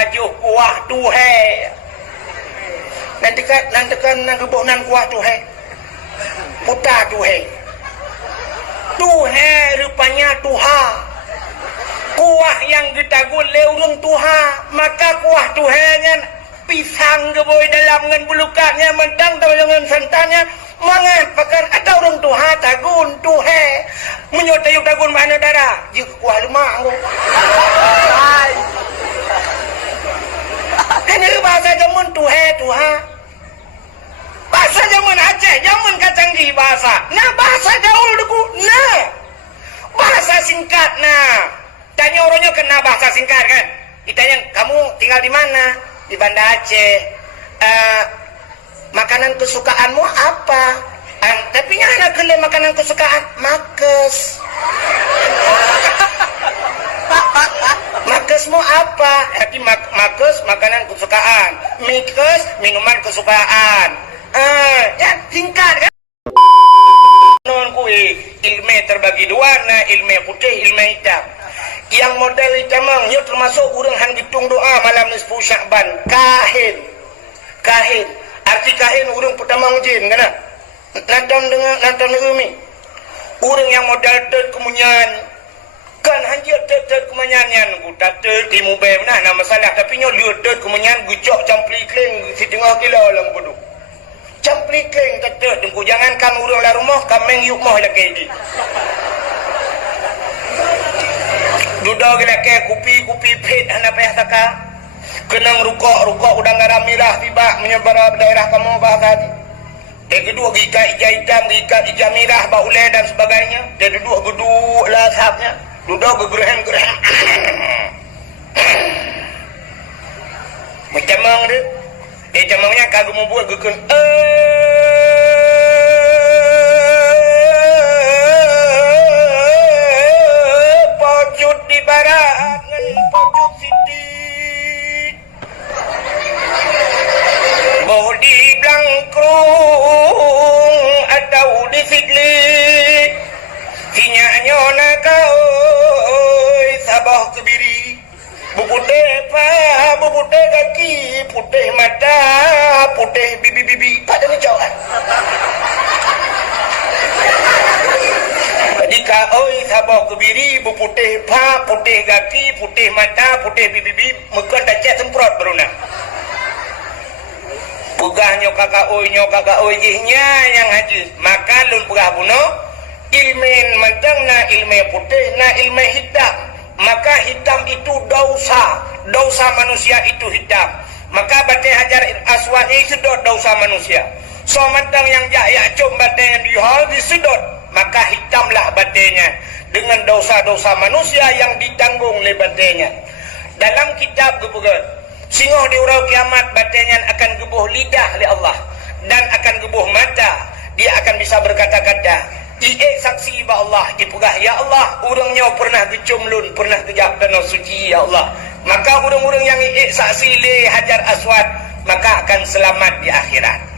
baju kuah tuhe. Nanti kan nanggebunan kuah tuhe. Putar tuhe. Tuhe rupanya tuha. Kuah yang ditagun leurung tuha, maka kuah tuhenya pisang geboy dalam ngan bulukaknya mentang dengan santannya mangan pakan atau orang tuha tagun tuhe menyotayuk tagun mana darah jika kuah lemak ini bahasa jaman tuhe tuha bahasa jaman Aceh jaman kacanggih bahasa nah bahasa jauh dulu nah bahasa singkat nah tanya orangnya kena bahasa singkat kan ditanya kamu tinggal di mana di Banda Aceh. Makanan kesukaanmu apa? Tapi anak kena makanan kesukaan makes. Makesmu apa? Tapi makes makanan kesukaan, mikes minuman kesukaan. Ya singkat kan? Non kue ilmu terbagi dua, nah ilmu putih, ilmu hitam. Yang model hitamang, yuk termasuk urang han gitung doa malam nisfu Sya'ban. Kahin. Arti kahin urang pertama jin kana. Nonton umi. Urang yang modal tet kemunyan. Kan hanjir tet kemunyannya ku tet timu be nah masalah tapi nyo liur tet kemunyan gucok campli kling setengah kilo lang bodoh. Campli kling tet dengku jangankan urang la rumah kameng yuk moh la kedi. Duduk lelaki kupi pet anak payah saka kenang rukok udah ngaram mirah tiba menyebar daerah kamu bahasa yang kedua gikat ija hitam gikat ija mirah bauleh dan sebagainya dia duduk geduk lah sahabnya duduk gegerhem macam mang dia camangnya kagum membuat gekun pojut di barat ngan pojut sidik mau di blangkrung atau di sigli sinyaknya nakau sabah kebiri buputih buputih kaki putih mata putih bibi pada ni jauhan jika oi sabah kebiri putih pa putih kaki putih mata putih bibi mekon dah cek semprot beruna pugahnya kakak oi jihnya yang haji maka lun pugah buno ilmen mantang na ilme putih na ilme hitam maka hitam itu dosa manusia itu hitam maka batai hajar aswad itu dosa manusia so mantang yang jaya cum batai yang dihal disedot maka hitamlah batenya dengan dosa-dosa manusia yang ditanggung oleh batenya. Dalam kitab gebugan, singoh di urau kiamat batenya akan gebuh lidah oleh Allah dan akan gebuh mata. Dia akan bisa berkata-kata, "Ie saksi ba Allah, dipegah ya Allah, urangnya pernah gecumlun, pernah gejak danau suci ya Allah." Maka urang-urang yang ie saksi le Hajar Aswad maka akan selamat di akhirat.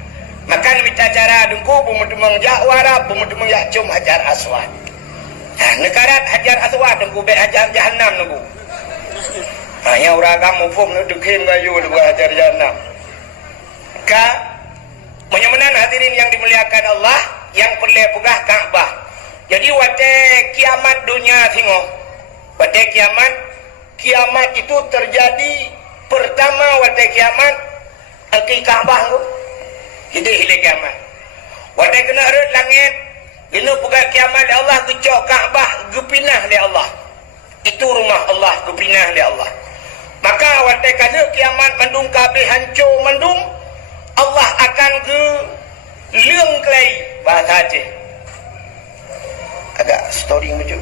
Maka minta cara dengku bumudumang jakwara bumudumang yakcum Hajar Aswad. Nah, nekarat Hajar Aswad dengku be Hajar Jahannam nunggu. Hanya orang kamu pun nudukin gayu dengku Hajar Jahannam. Ka menyemenan hadirin yang dimuliakan Allah yang perlu pegah Ka'bah. Jadi wate kiamat dunia singo. Wate kiamat itu terjadi pertama wate kiamat Ka'bah tu. Hidup kiamat. Wadah kena rut langit, kena pegang kiamat oleh Allah, kecok Ka'bah, gepinah oleh Allah. Itu rumah Allah, gepinah oleh Allah. Maka wadah kena kiamat mendung kabeh hancur mendung, Allah akan ke leung kelai bahasa Aceh. Agak story macam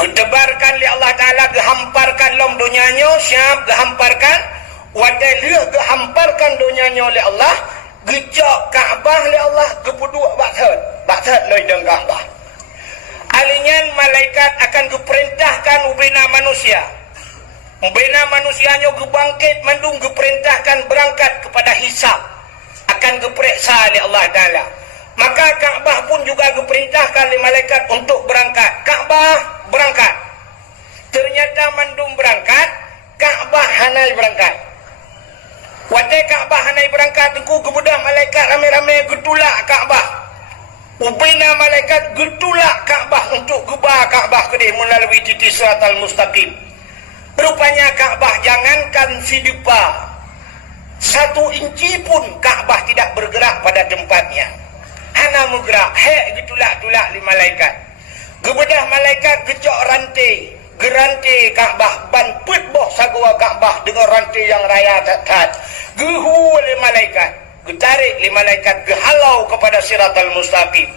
Berdebarkan oleh Allah Ta'ala, gehamparkan lom dunianya, siap gehamparkan. Wadah lihat gehamparkan dunianya oleh Allah, gejak Ka'bah oleh Allah, kepuduk baksat loy dan Ka'bah. Alinyan malaikat akan diperintahkan ubina manusia. Ubina manusianya gebangkit mendung diperintahkan berangkat kepada hisab. Akan diperiksa oleh Allah Ta'ala. Maka Ka'bah pun juga diperintahkan oleh malaikat untuk berangkat. Ka'bah berangkat. Ternyata mandum berangkat, Ka'bah hanai berangkat. Watai Ka'bah hanai berangkat, tengku kebudah malaikat ramai-ramai getulak Ka'bah. Ubina malaikat getulak Ka'bah untuk gebah Ka'bah ke dia melalui titik Siratal Mustaqim. Rupanya Ka'bah jangankan sidipa, 1 inci pun Ka'bah tidak bergerak pada tempatnya. Hana bergerak, getulak-tulak li malaikat. Gebedah malaikat gecok rantai, gerantai Ka'bah, ban put boh sagwa Ka'bah dengan rantai yang raya tat. Gehu oleh malaikat, getarik li malaikat, gehalau kepada Siratal Mustaqim.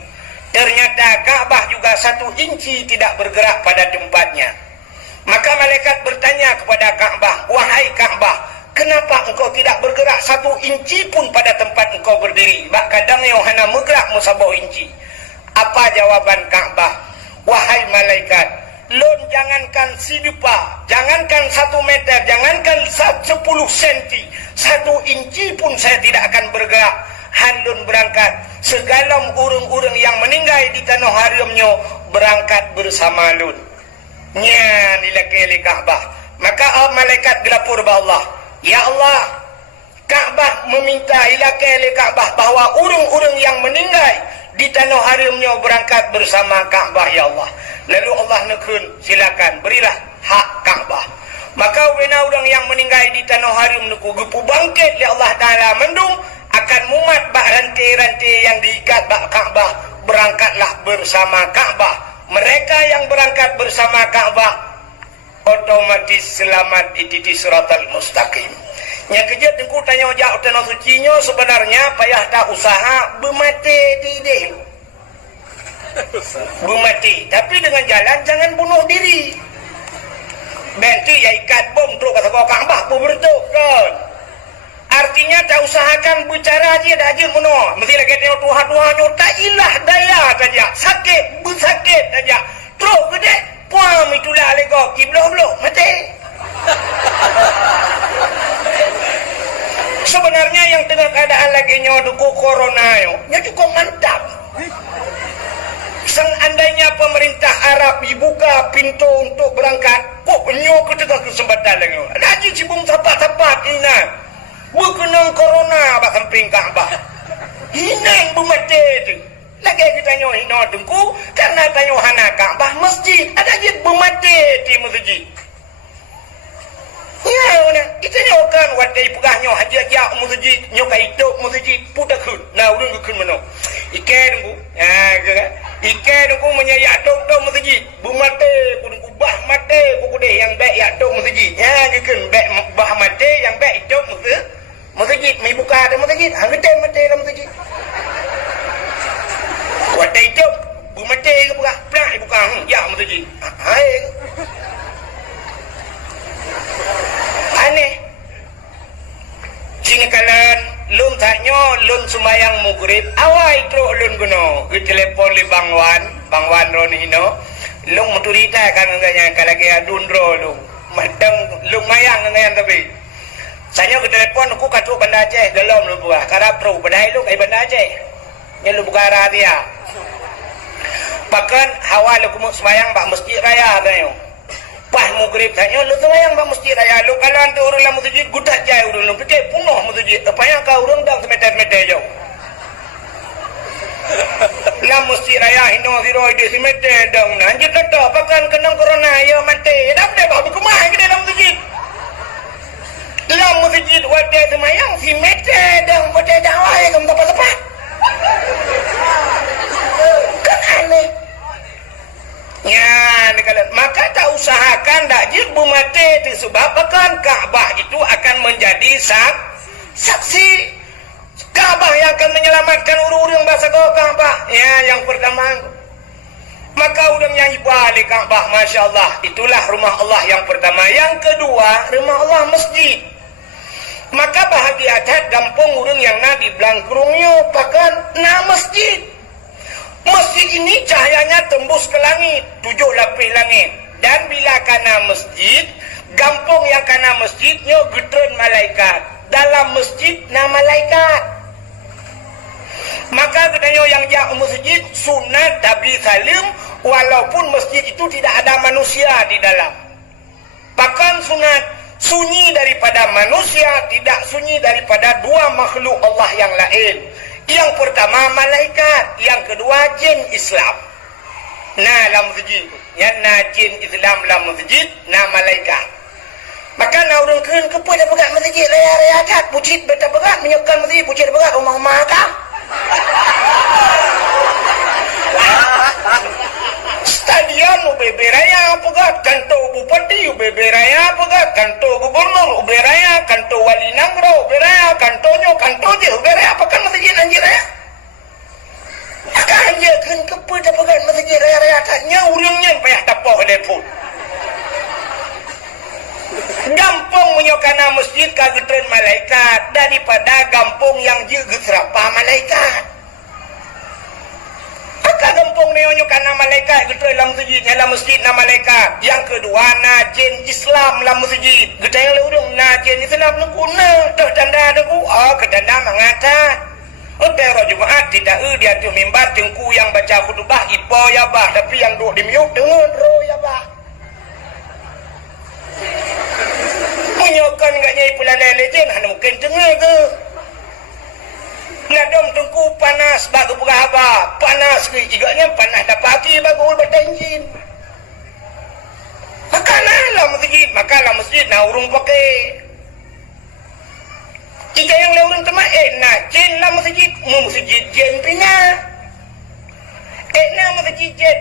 Ternyata Ka'bah juga 1 inci tidak bergerak pada tempatnya. Maka malaikat bertanya kepada Ka'bah, wahai Ka'bah, kenapa engkau tidak bergerak 1 inci pun pada tempat engkau berdiri? Bak kadang Yohana bergerak musabah inci. Apa jawaban Ka'bah? Wahai malaikat, lon jangankan sidipa, jangankan 1 meter, jangankan 10 senti, 1 inci pun saya tidak akan bergerak. Handun berangkat, segala urang-urang yang meninggal di tanah haramnya berangkat bersama lun. Nya nilai Ka'bah. Maka malaikat gelapur ba Allah, ya Allah, Ka'bah meminta ilakai Ka'bah bahawa urang-urang yang meninggal di tanah haramnya berangkat bersama Ka'bah, ya Allah. Lalu Allah nekun, silakan berilah hak Ka'bah. Maka wena orang yang meninggal di tanah haram nuku gepu bangkit li Allah Ta'ala mendung akan mumat bak rantai-rantai yang diikat bak Ka'bah, berangkatlah bersama Ka'bah. Mereka yang berangkat bersama Ka'bah otomatis selamat di titik Siratal Mustaqim. Yang kerja tengku tanya jauh tanah suci nya sebenarnya payah tak usaha bermati tidak. Bermati, tapi dengan jalan jangan bunuh diri. Benti ya ikat bom terus kata kau Ka'bah pun bertuk kan. Artinya tak usahakan bicara dia dah je bunuh. Mesti lagi tengok tuhan-tuhannya tak ilah daya saja. Sakit, bersakit saja. Terus gede, puam itulah lego kibloh-bloh mati. Sebenarnya yang tengah keadaan lagi nyoduku corona yo, nya cukup mantap. Seandainya pemerintah Arab dibuka pintu untuk berangkat, kok penyo ke tengah kesempatan lagi. Lagi cibung sapat-sapat ina. Berkenang corona bak samping Ka'bah. Hinang bermati tu. Lagi kita tanya hina tengku karena tanya hana Ka'bah masjid. Ada je bermati di masjid. Ya, kita nyokan wadai pegahnya haji-haji masjid, nyokan hidup masjid putakun. Nah, urang kekun mano. Ikan tunggu. Ya, kan? Ikan tunggu menyayak tok masjid. Bermati pun ubah mati pun deh yang baik ya tok masjid. Ya, kekun baik bah mati yang baik hidup masjid. Mai buka ada masjid. Hang gede mati dalam masjid. Wadai hidup bermati ke buka? Pernah buka ya masjid. Hai. Aneh. Sini kalian lun tanya lun sumayang maghrib awai teruk lun guno ke telepon li Bang Wan Roni hino lung motorita kan nganya kalagi adun ro lu madang lung mayang nganya tapi saya ke telepon aku katu Banda Aceh gelom lu buah karap pro badai lu kai Banda Aceh nya lu buka dia pakan hawa lu kumuk sumayang bak masjid raya tanya pas maghrib tanya lu sumayang bak masjid raya lu kalan tu urang la masjid gudak jai urang lu pikir punuh masjid apa yang kau urang dang semeter-meter jauh la masjid raya hino zero ide semeter dang nanti kata pakan kenang corona ya mati dah dah babu kumah ke dalam masjid la masjid wade semayang semeter dang wade dakwah ya kamu tepat-tepat kan aneh. Ya, maka tak usahakan dak jid bermati disebabkan Ka'bah itu akan menjadi saksi. Ka'bah yang akan menyelamatkan urang-urang bahasa Ka'bah. Ya, yang pertama. Maka urang yang ibalik Ka'bah, Masya Allah. Itulah rumah Allah yang pertama. Yang kedua, rumah Allah masjid. Maka bahagia adat gampung urang yang Nabi belangkurungnya pakan na masjid. Masjid ini cahayanya tembus ke langit, 7 lapis langit. Dan bila kana masjid, gampung yang kana masjidnya getron malaikat. Dalam masjid na malaikat. Maka katanya yang jauh masjid sunat Nabi Salim, walaupun masjid itu tidak ada manusia di dalam. sunat, sunyi daripada manusia, tidak sunyi daripada dua makhluk Allah yang lain. Yang pertama malaikat, yang kedua jin Islam. Nah dalam masjid, yang na jin Islam dalam masjid, na malaikat. Maka na orang keun kepada berat masjid raya-raya adat, bucit beta berat menyekan masjid, bucit berat rumah-rumah kah? Stadion UBB Raya pegat, kantor bupati UBB Raya pegat, kantor gubernur UBB Raya, kantor wali negara UBB Raya, kantornya UBB Raya, apakah masjid anjir raya? Akan anjir kan kepada pegat masjid raya-raya taknya urangnya payah tapoh telepon. Gampang menyokana masjid kagetren malaikat daripada gampang yang juga serapah malaikat. Maka gampang neonyo kana malaikat gitu dalam masjid na malaikat. Yang kedua na jin Islam dalam masjid. Kita yang leudung na jin Islam nu guna dah tanda deku. Ke tanda mangata. Pero Jumaat tidak dia tu mimbar jengku yang baca khutbah ipo ya bah, tapi yang duduk di miuk dengar ro ya bah. Menyokan enggak nyai pula legend hanya mungkin dengar ke. Ladom tengku panas bagu berapa panas ke jiganya panas dah pagi bagu bertenjin. Makalah masjid na urung pakai. Jika yang laurung tema nak jin lah masjid jin pina. Na masjid jin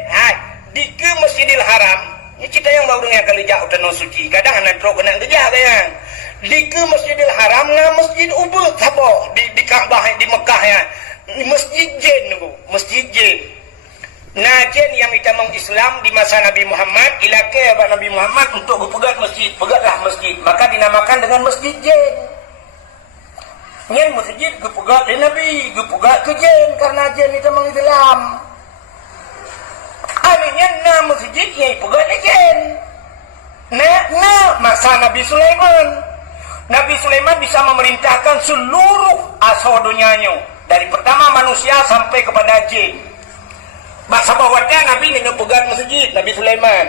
di ke Masjidil Haram. Ni kita yang baru yang kali jauh tanah suci. Kadang anak truk kena kerja kan. Di ke Masjidil Haram na masjid ubud sabo di Kaabah di Mekah ya. Masjid jin tu, masjid jin. Nah jin yang ditamang Islam di masa Nabi Muhammad, ilakai abad Nabi Muhammad untuk berpegat masjid, pegatlah masjid. Maka dinamakan dengan masjid jin. Yang masjid berpegat di Nabi, berpegat ke jin karena jin ditamang Islam. Akhirnya na masjid yang pegat di jin. Nah masa Nabi Sulaiman. Nabi Sulaiman bisa memerintahkan seluruh asal dunianya. Dari pertama manusia sampai kepada jin. Masa bawahnya Nabi nak pegang masjid Nabi Sulaiman.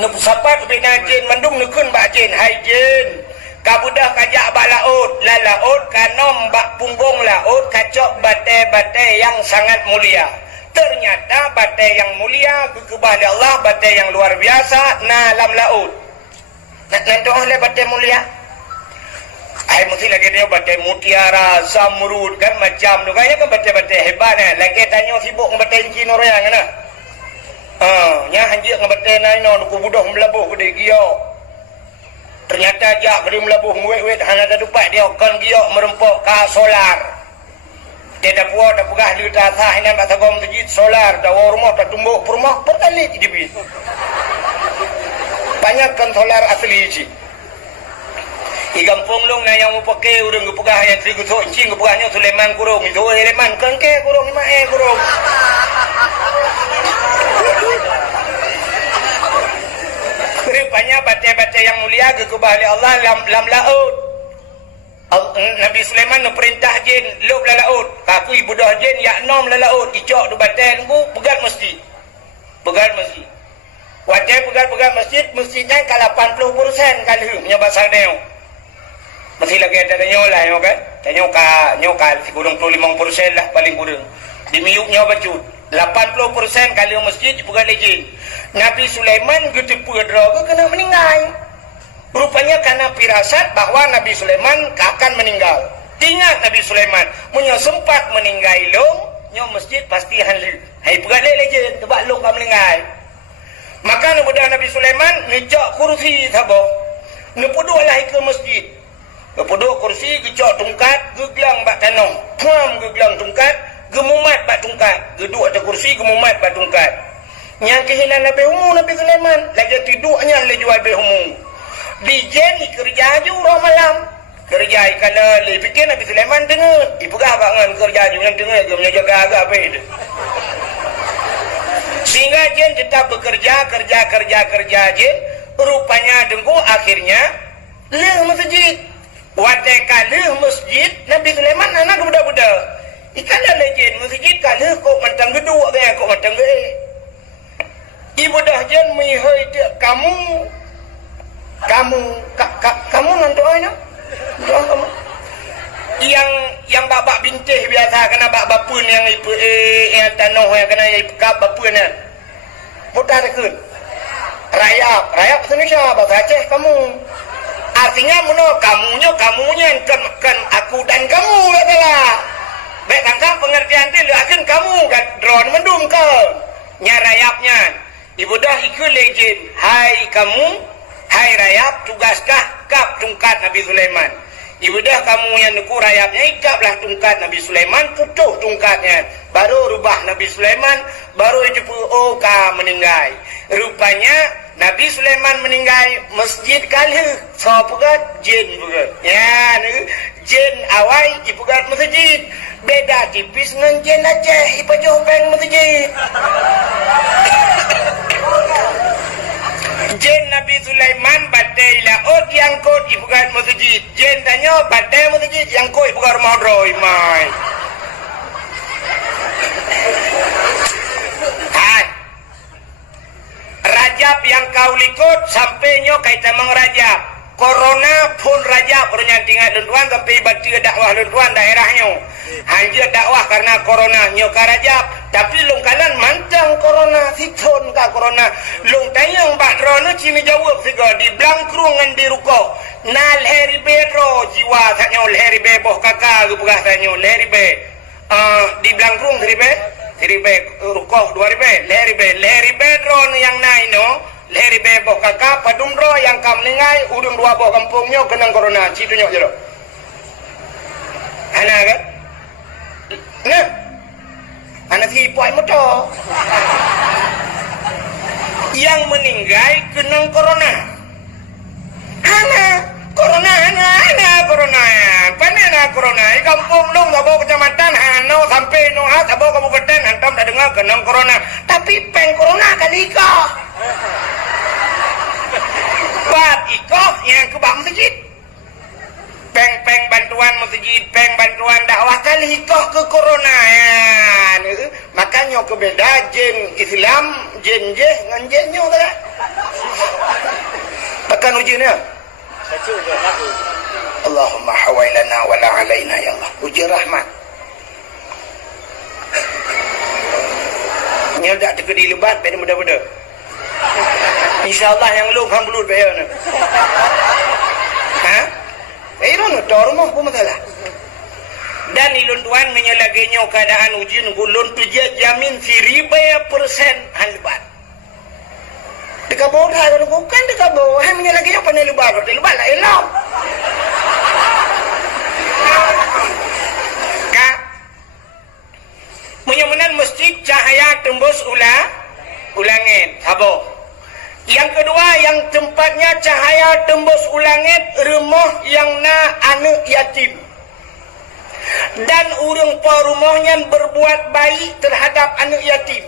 Nak sapat bina jin mandung nukun bak jin. Hai jin, kabudah kajak bak laut. La laut kanom bak punggung laut kacok batai-batai yang sangat mulia. Ternyata batai yang mulia kekebali Allah, batai yang luar biasa na alam laut. Nak doa oleh batai mulia. Mesti lagi dia batai mutiara, zamrud kan macam tu. Kayaknya kan batai-batai hebat kan. Lagi tanya sibuk dengan batai Cina orang kan. Nya hanjik dengan batai naino ku budah melabuh gede giok. Ternyata jak gede melabuh ngwek-wek hanya ada dupat dia kan giok merempok ke solar. Dia dah puas dah pegah di atas ini tak tagom masjid solar, dah rumah dah tumbuk rumah pertali di bis. Banyakkan solar asli ji. Di kampung long na yang pakai urang gepegah yang tri gutok cing gepegahnya Sulaiman kurung itu Sulaiman kengke kurung ni mae kurung. Rupanya batai-batai yang mulia kekebali Allah lam laut. Nabi Sulaiman perintah jin lob la laut. Aku ibu dah jin ya nom la laut. Icok du batai tunggu pegat masjid. Pegat masjid. Wajib pegat masjid mestinya ke 80% kali punya basal neo. Masih lagi ada nyolah kan? Nyoka kurang 25% lah paling kurang. Di miuknya bacut 80% kali masjid pegat lejin. Nabi Sulaiman gitu pedra kena meninggal. Rupanya karena firasat bahwa Nabi Sulaiman akan meninggal. Ingat Nabi Sulaiman punya sempat meninggal long, nyo masjid pasti hanli. Hai pegat lejin tebak long kan meninggal. Maka nubudah Nabi Sulaiman ngejak kursi sabo. Nupuduh lah ke masjid. Nupuduh kursi gejak tungkat geglang bak tanah. Puam geglang tungkat, gemumat bak tungkat. Geduk atas kursi gemumat bak tungkat. Yang kehinan Nabi Humu Nabi Sulaiman lagi tiduknya le jual Nabi Humu. Dijen kerja jurah malam. Kerja kalau le fikir Nabi Sulaiman dengar. Ipegah bangan kerja jurah dengar dia menjaga agak apa itu. Sehingga jin tetap kerja jin. Rupanya dengku akhirnya leh masjid. Watai kaleh masjid Nabi Sulaiman anak budak-budak. Ikanlah jin masjid kaleh kok mantang geduk kan kok mantang ge. Ibu dah jin mihoi dia kamu kamu nandoin doa kamu yang babak bintih biasa kena babak pun yang yang tanah yang kena ikap bapun mudah dekun rayap Indonesia bahasa Aceh kamu artinya kamunya kan aku dan kamu adalah baik tangkap pengertian itu akan kamu kan drone mendung ke nya rayapnya ibu dah ikut legend hai kamu hai rayap tugaskah kap tungkat Nabi Sulaiman ibu dah kamu yang nuku rayapnya ikaplah tungkat Nabi Sulaiman putuh tungkatnya baru rubah Nabi Sulaiman baru itu meninggal rupanya Nabi Sulaiman meninggal masjid kali so pegat jin pegat ya jin awai ipegat masjid beda tipis dengan jin Aceh ipa jopeng masjid jin Nabi Sulaiman batai laut yang kot ipegat masjid jin tanya batai masjid yang kot ipegat rumah droi mai Rajab yang kau likut sampai nyo kaitan mengrajab corona pun rajab pernya tinggal lentuan sampai batu dakwah lentuan daerahnya hanya dakwah karena corona nyo ka rajab tapi lungkalan mantang corona siton ka corona lung tayang badrono cini jawab siga di blangkrungan di ruko nal heri bedro jiwa taknya heri beboh kakak gupugah tanyo heri be di blangkrung Ribe rukoh 2000 leribe drone yang naino leribe boh kakak padumro yang kam ningai udung dua boh kampungnya kenang corona citunyo jero ana kan nah ana si puai moto yang meninggal kenang corona ana corona panena corona di kampung dong abo kecamatan Hano sampai Nohat abo kabupaten hantam dah dengar kenang corona tapi peng corona kali iko buat iko yang ke bang masjid peng bantuan masjid peng bantuan dakwah kali iko ke corona ya makanya kebeda jin Islam jin dengan jinnya dah tekan ujiannya Allahumma hawailana wala alaina ya Allah uji rahmat nyedak tegedi lebat pada muda-muda insyaallah yang lu kan belut bayar ni mana tor rumah pun masalah dan ilun tuan menyelaginya keadaan uji ngulun tu jamin 1000% han lebat dekat bawah dah bukan dekat bawah hanya lagi apa ni lebat lah elok kak menyamanan masjid cahaya tembus ulangit sabo yang kedua yang tempatnya cahaya tembus ulangit rumah yang na anak yatim dan urang pa rumahnya berbuat baik terhadap anak yatim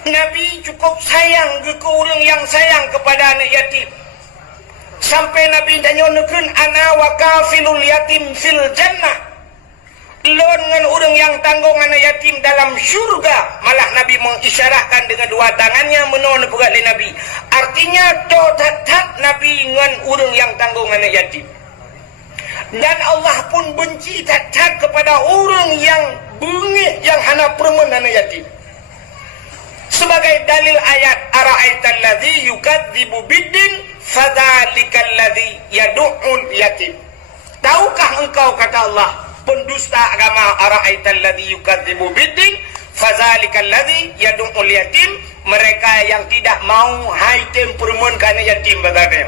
Nabi cukup sayang ke orang yang sayang kepada anak yatim. Sampai Nabi tanya nekeun ana wa kafilul yatim fil jannah. Lon dengan orang yang tanggung anak yatim dalam syurga. Malah Nabi mengisyarahkan dengan dua tangannya menon pegat li Nabi. Artinya to tatap Nabi dengan orang yang tanggung anak yatim. Dan Allah pun benci tatap kepada orang yang bengih yang hana permen anak yatim. Sebagai dalil ayat ara'aital ladzi yukadzibu biddin fadzalikal ladzi yad'ul yatim. Tahukah engkau kata Allah pendusta agama ara'aital ladzi yukadzibu biddin fadzalikal ladzi yad'ul yatim, mereka yang tidak mau haitem permun kana yatim bagana.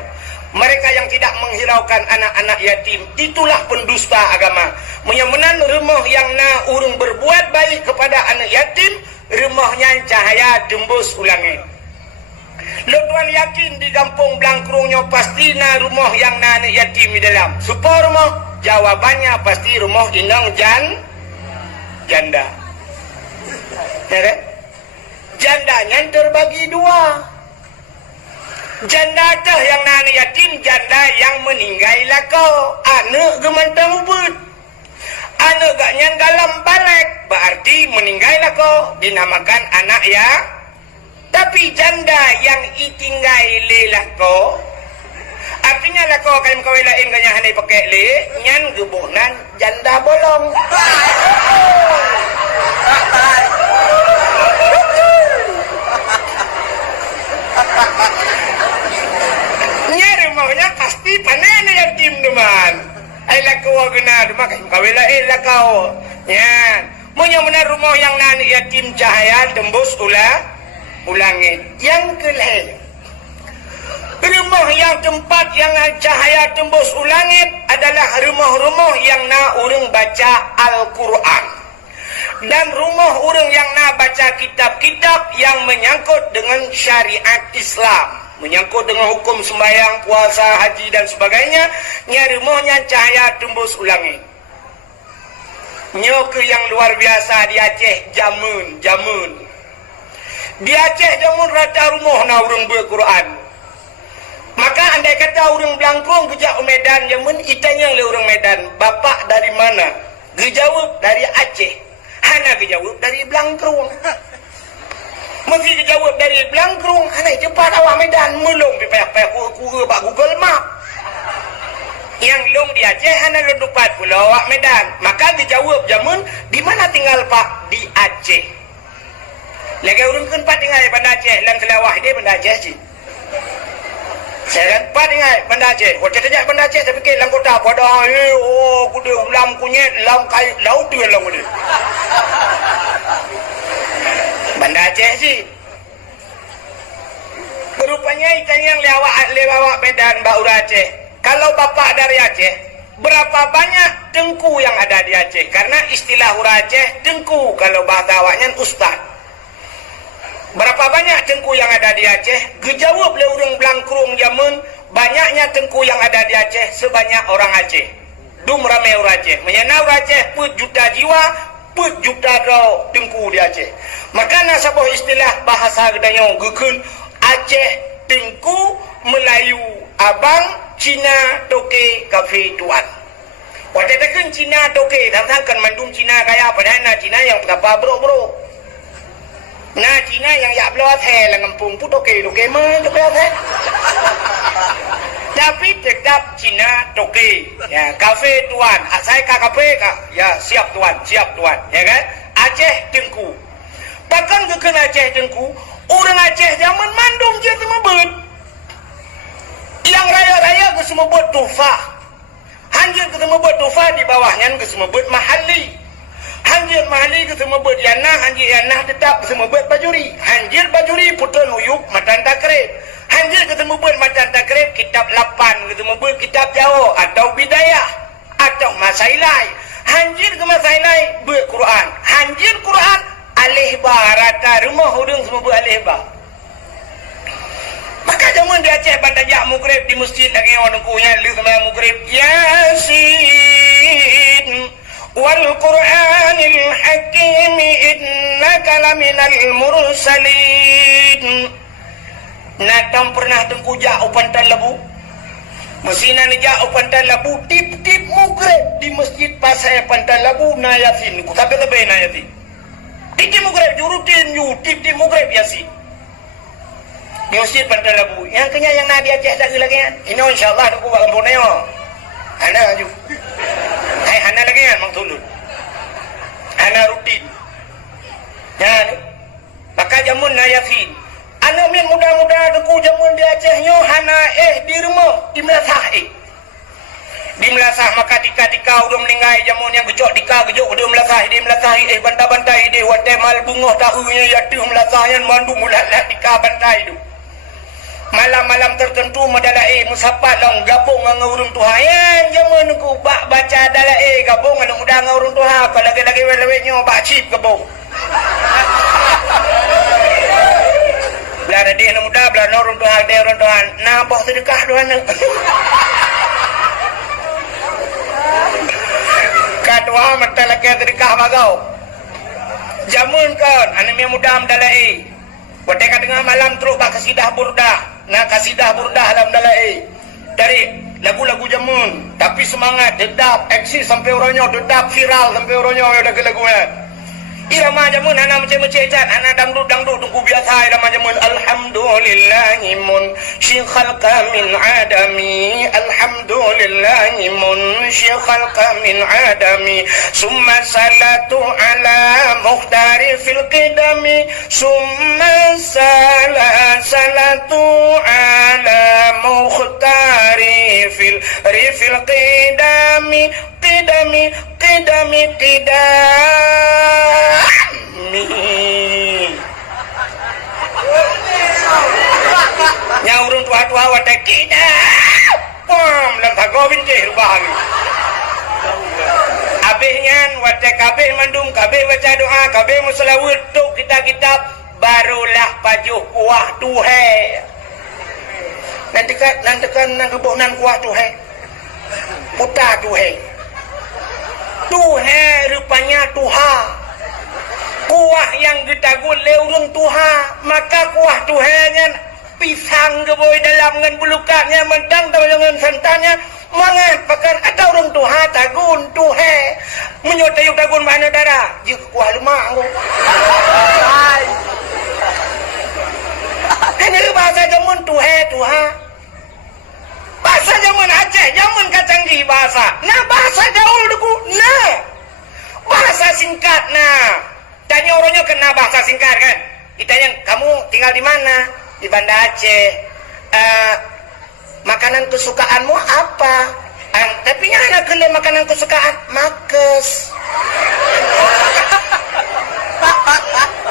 Mereka yang tidak menghiraukan anak-anak yatim, itulah pendusta agama. Menyamanan rumah yang na urung berbuat baik kepada anak yatim, rumahnya cahaya tembus ulangi. Lo tuan yakin di kampung Blangkrungnya pasti na rumah yang na anak yatim di dalam. Supaya rumah? Jawabannya pasti rumah inang janda. Ya kan? Jandanya terbagi dua. Janda dah yang na anak yatim, janda yang meninggal lako. Anak gemantang ubud. Anak gaknya dalam balik, berarti meninggal lako, dinamakan anak ya. Tapi janda yang itinggal lelako, artinya lah kau kain kau lain kanya hanai pakai le nyan gebunan janda bolong. Nya rumahnya pasti panen yang tim teman. Ai lah kau guna rumah kain kau lain lah kau. Nya punya benar rumah yang nani yatim cahaya tembus ulangit. Yang kelih rumah yang tempat yang cahaya tembus ulangit adalah rumah-rumah yang na urang baca Al-Quran dan rumah urang yang na baca kitab-kitab yang menyangkut dengan syariat Islam, menyangkut dengan hukum sembahyang, puasa, haji dan sebagainya. Nya rumahnya cahaya tembus ulangit. Nyoke yang luar biasa di Aceh jamun. Di Aceh jamun rata rumah na urang berquran. Maka andai kata orang Blangkrung gejak Medan jamun itanya le orang Medan, bapak dari mana? Gejawab dari Aceh. Hana gejawab dari Blangkrung. Mesti gejawab dari Blangkrung, hana cepat awak Medan melong payah-payah ku bak Google Map. Yang long di Aceh hana ledupat pula awak Medan. Maka dijawab jamun di mana tinggal Pak? Di Aceh. Lagi urang kan Pak tinggal di Bandar Aceh, lang kelawah dia Bandar Aceh sih. Saya kan Pak tinggal Bandar Aceh. Kau cakap Bandar Aceh saya fikir lang kota pada ku dia ulam kunyit lam kai laut dia lang dia. Bandar Aceh sih. Rupanya ikan yang lewat Medan Baur Aceh. Kalau bapak dari Aceh, berapa banyak tengku yang ada di Aceh? Karena istilah hura Aceh tengku, kalau bahasa awaknya ustaz. Berapa banyak tengku yang ada di Aceh? Gejawab le urang Blangkrung jamun, banyaknya tengku yang ada di Aceh sebanyak orang Aceh. Dum ramai orang Aceh. Menyana orang Aceh put juta jiwa, put juta rau tengku di Aceh. Maka nasabah istilah bahasa gedanya gekun Aceh tengku, Melayu abang, Cina toke kafe tuan. Waktu tekan Cina toke, tantangkan mandum Cina kaya padahal Cina yang berapa bro. Nah Cina yang ya belah teh lah ngempung pun toke mana belah teh. Tapi tetap Cina toke. Ya kafe tuan, saya ka kafe ka. Ya siap tuan, ya kan? Aceh tengku. Bahkan ke Aceh tengku, orang Aceh zaman mandum je temebet. Yang raya-raya ke semua buat tufa. Hanjir ke semua buat tufa di bawahnya ke semua buat mahali. Hanjir mahali ke semua buat yanah, hanjir yanah tetap ke semua buat bajuri. Hanjir bajuri putra nuyuk matan takrib. Hanjir ke semua buat matan takrib kitab 8 ke semua buat kitab Jawa atau bidayah atau masailai. Hanjir ke masailai buat Quran. Hanjir Quran alih ba rata rumah urang semua buat alih ba. Maka zaman di Aceh bandajak mugrib di masjid lagi orang kunya lu sama mugrib Yasin wal Qur'anil Hakim innaka laminal mursalin. Natam pernah tengkujak upan talabu. Mesina nijak upan talabu tip-tip mugrib di masjid pasai pantai labu na Yasin. Ku tabe-tabe na Yasin. Tip-tip mugrib jurutin you tip-tip mugrib Yasin. Di masjid Pantai Labu. Yang kenya yang nak di Aceh lagi kan. Ini insyaAllah aku buat kampung ni. Hana aju. Hai hana lagi kan mang tulun. Hana rutin. Ya ni. Maka jamun na Yasin. Ana min muda-muda aku jamun di Aceh nyo hana di rumah di Melasah Di Melasah maka tika urang meninggal jamun yang gejok tika gejok di Melasah bantai-bantai di hotel mal bungoh tahunya ya di Melasah yang mandu mulat-lat tika bantai tu. Malam-malam tertentu madalah musapat long gabung dengan urang Tuhan yang jaman ku baca adalah gabung dengan muda dengan urang Tuhan kalau lagi-lagi welewetnya bak cip gabung belah dia nak muda belah urang Tuhan dia urang Tuhan nabah sedekah Tuhan kadua mata lagi sedekah bagau jamun kan anak muda madalah Wadai tengah malam terus bak kasidah burdah. Nah kasidah burdah dalam dalai. Dari lagu-lagu jamun. Tapi semangat, dedap, eksis sampai orangnya, dedap, viral sampai orangnya ada lagu-lagunya. irama jamun anak macam-macam jan anak dangdut tunggu biasa irama jamun alhamdulillahimun syikhal min adami alhamdulillahimun syikhal min adami summa salatu ala mukhtari fil qidami summa salatu ala mukhtari fil qidami qidami nyaurun tua-tua wadah kidam pom lam thago binceh rubahan abehnya wadah kabeh mandum kabeh baca doa kabeh musalawat tu kita barulah pajuh kuah tuhe nanti kan nang kebonan kuah tuhe putar tuhe rupanya tuha kuah yang kita gule urung tuha maka kuah tuhanya pisang keboy dalam ngan bulukaknya mentang dengan santannya mangan pakan atau urung tuha tagun tuhe menyotayuk tagun mana darah jika kuah lemak ini bahasa jamun tuha bahasa jamun Aceh jamun kacanggih bahasa nah bahasa jauh duku nah bahasa singkat nah tanya orangnya kena bahasa singkat kan ditanya kamu tinggal di mana di Banda Aceh makanan kesukaanmu apa tapi nya anak kena makanan kesukaan makes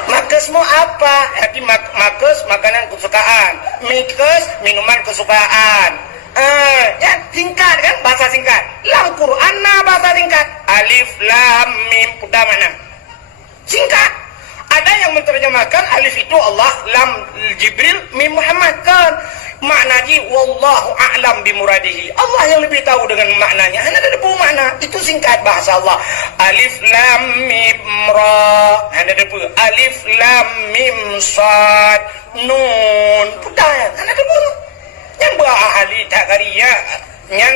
makesmu apa makes makanan kesukaan mikes minuman kesukaan ya singkat kan bahasa singkat lam Quran nah bahasa singkat alif lam mim udah mana singkat ada yang menerjemahkan alif itu Allah lam Jibril mim Muhammad kan maknanya wallahu a'lam bimuradihi Allah yang lebih tahu dengan maknanya ada debu makna itu singkat bahasa Allah alif lam mim ra ada debu alif lam mim sad nun udah ada debu yang ahli takariya yang